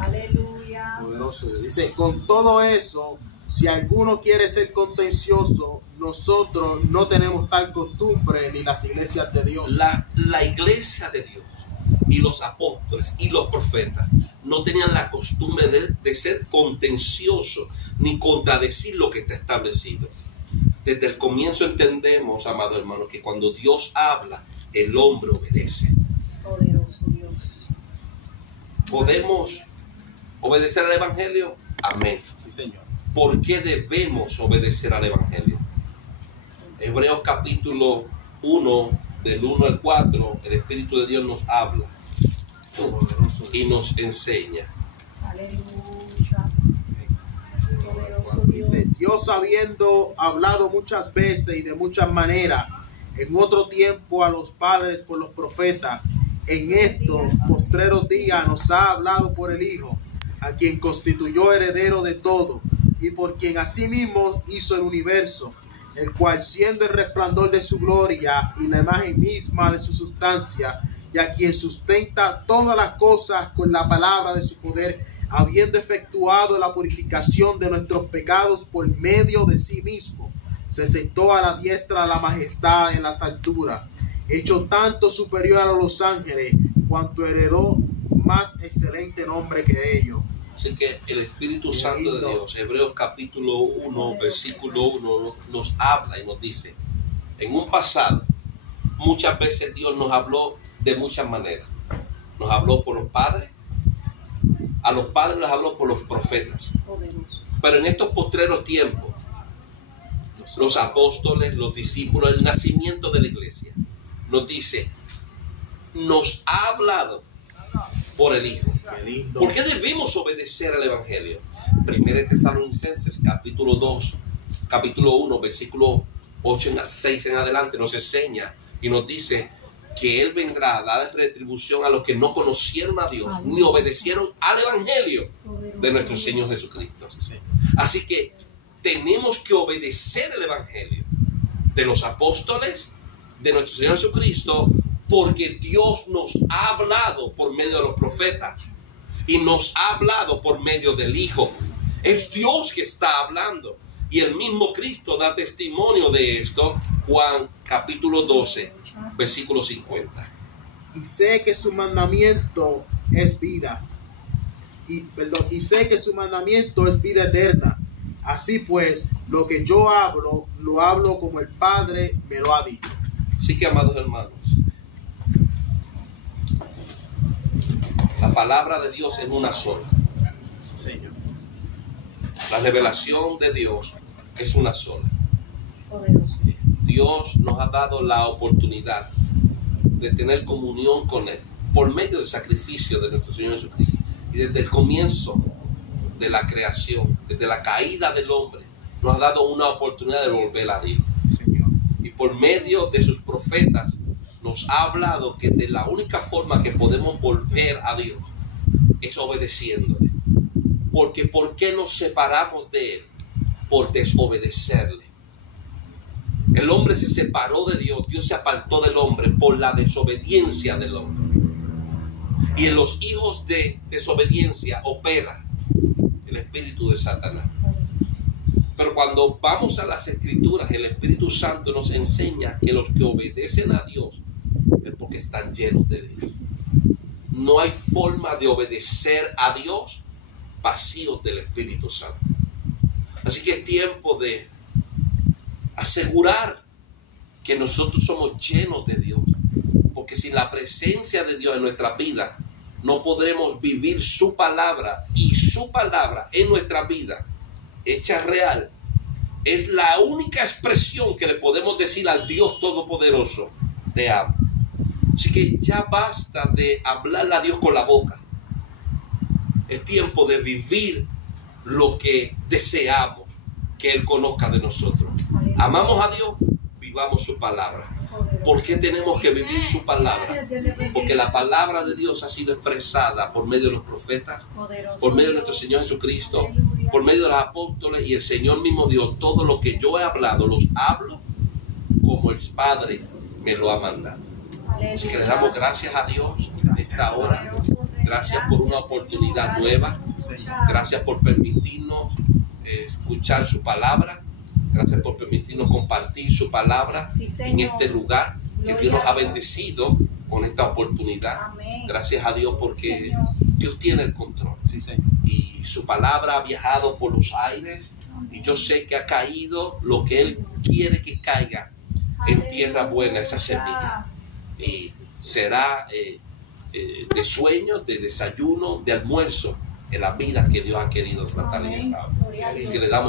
Aleluya. Poderoso. Dice, con todo eso, si alguno quiere ser contencioso, nosotros no tenemos tal costumbre ni las iglesias de Dios. La iglesia de Dios y los apóstoles y los profetas no tenían la costumbre de ser contenciosos ni contradecir lo que está establecido. Desde el comienzo entendemos, amado hermano, que cuando Dios habla, el hombre obedece. Poderoso Dios. ¿Podemos obedecer al Evangelio? Amén. Sí, Señor. ¿Por qué debemos obedecer al Evangelio? Hebreos capítulo 1, del 1 al 4, el Espíritu de Dios nos habla y nos enseña. Aleluya. Poderoso Dios. Dice, Dios habiendo hablado muchas veces y de muchas maneras, en otro tiempo a los padres por los profetas, en estos postreros días nos ha hablado por el Hijo, a quien constituyó heredero de todo, y por quien asimismo hizo el universo, el cual siendo el resplandor de su gloria y la imagen misma de su sustancia, y a quien sustenta todas las cosas con la palabra de su poder, habiendo efectuado la purificación de nuestros pecados por medio de sí mismo, se sentó a la diestra de la majestad en las alturas, hecho tanto superior a los ángeles, cuanto heredó más excelente nombre que ellos. Así que el Espíritu Santo de Dios, Hebreos capítulo 1, versículo 1, nos habla y nos dice, en un pasado, muchas veces Dios nos habló de muchas maneras. Nos habló por los padres, a los padres les habló por los profetas. Pero en estos postreros tiempos, los apóstoles, los discípulos, el nacimiento de la iglesia, nos dice, nos ha hablado por el Hijo. ¿Por qué debemos obedecer al Evangelio? 1 Tesalonicenses capítulo 2, capítulo 1, versículo 8 6 en adelante nos enseña y nos dice que Él vendrá a dar retribución a los que no conocieron a Dios ni obedecieron al Evangelio de nuestro Señor Jesucristo. Así que tenemos que obedecer el Evangelio de los apóstoles, de nuestro Señor Jesucristo, porque Dios nos ha hablado por medio de los profetas y nos ha hablado por medio del Hijo. Es Dios que está hablando y el mismo Cristo da testimonio de esto. Juan capítulo 12, versículo 50. Y sé que su mandamiento es vida. Y sé que su mandamiento es vida eterna. Así pues, lo que yo hablo, lo hablo como el Padre me lo ha dicho. Así que, amados hermanos, la palabra de Dios es una sola. Señor. La revelación de Dios es una sola. Poderoso. Dios nos ha dado la oportunidad de tener comunión con Él por medio del sacrificio de nuestro Señor Jesucristo. Y desde el comienzo de la creación, desde la caída del hombre, nos ha dado una oportunidad de volver a Dios. Sí, Señor. Y por medio de sus profetas nos ha hablado que de la única forma que podemos volver a Dios es obedeciéndole. Porque ¿por qué nos separamos de Él? Por desobedecerle. El hombre se separó de Dios, Dios se apartó del hombre por la desobediencia del hombre. Y en los hijos de desobediencia opera el espíritu de Satanás. Pero cuando vamos a las Escrituras, el Espíritu Santo nos enseña que los que obedecen a Dios es porque están llenos de Dios. No hay forma de obedecer a Dios vacíos del Espíritu Santo. Así que es tiempo de asegurar que nosotros somos llenos de Dios, porque sin la presencia de Dios en nuestra vida no podremos vivir su palabra, y su palabra en nuestra vida hecha real es la única expresión que le podemos decir al Dios Todopoderoso: te amo. Así que ya basta de hablarle a Dios con la boca. Es tiempo de vivir lo que deseamos que Él conozca de nosotros. Amamos a Dios, vivamos su palabra. ¿Por qué tenemos que vivir su palabra? Porque la palabra de Dios ha sido expresada por medio de los profetas, por medio de nuestro Señor Jesucristo, por medio de los apóstoles, y el Señor mismo dijo: todo lo que yo he hablado, los hablo como el Padre me lo ha mandado. Así que le damos gracias a Dios en esta hora. Gracias por una oportunidad nueva. Gracias por permitirnos escuchar su palabra. Gracias por permitirnos compartir su palabra en este lugar que Dios nos ha bendecido con esta oportunidad. Gracias a Dios porque Dios tiene el control. Y su palabra ha viajado por los aires, y yo sé que ha caído lo que Él quiere que caiga en tierra buena, esa semilla. Y será de sueño, de desayuno, de almuerzo en la vida que Dios ha querido tratar en esta hora. Que le damos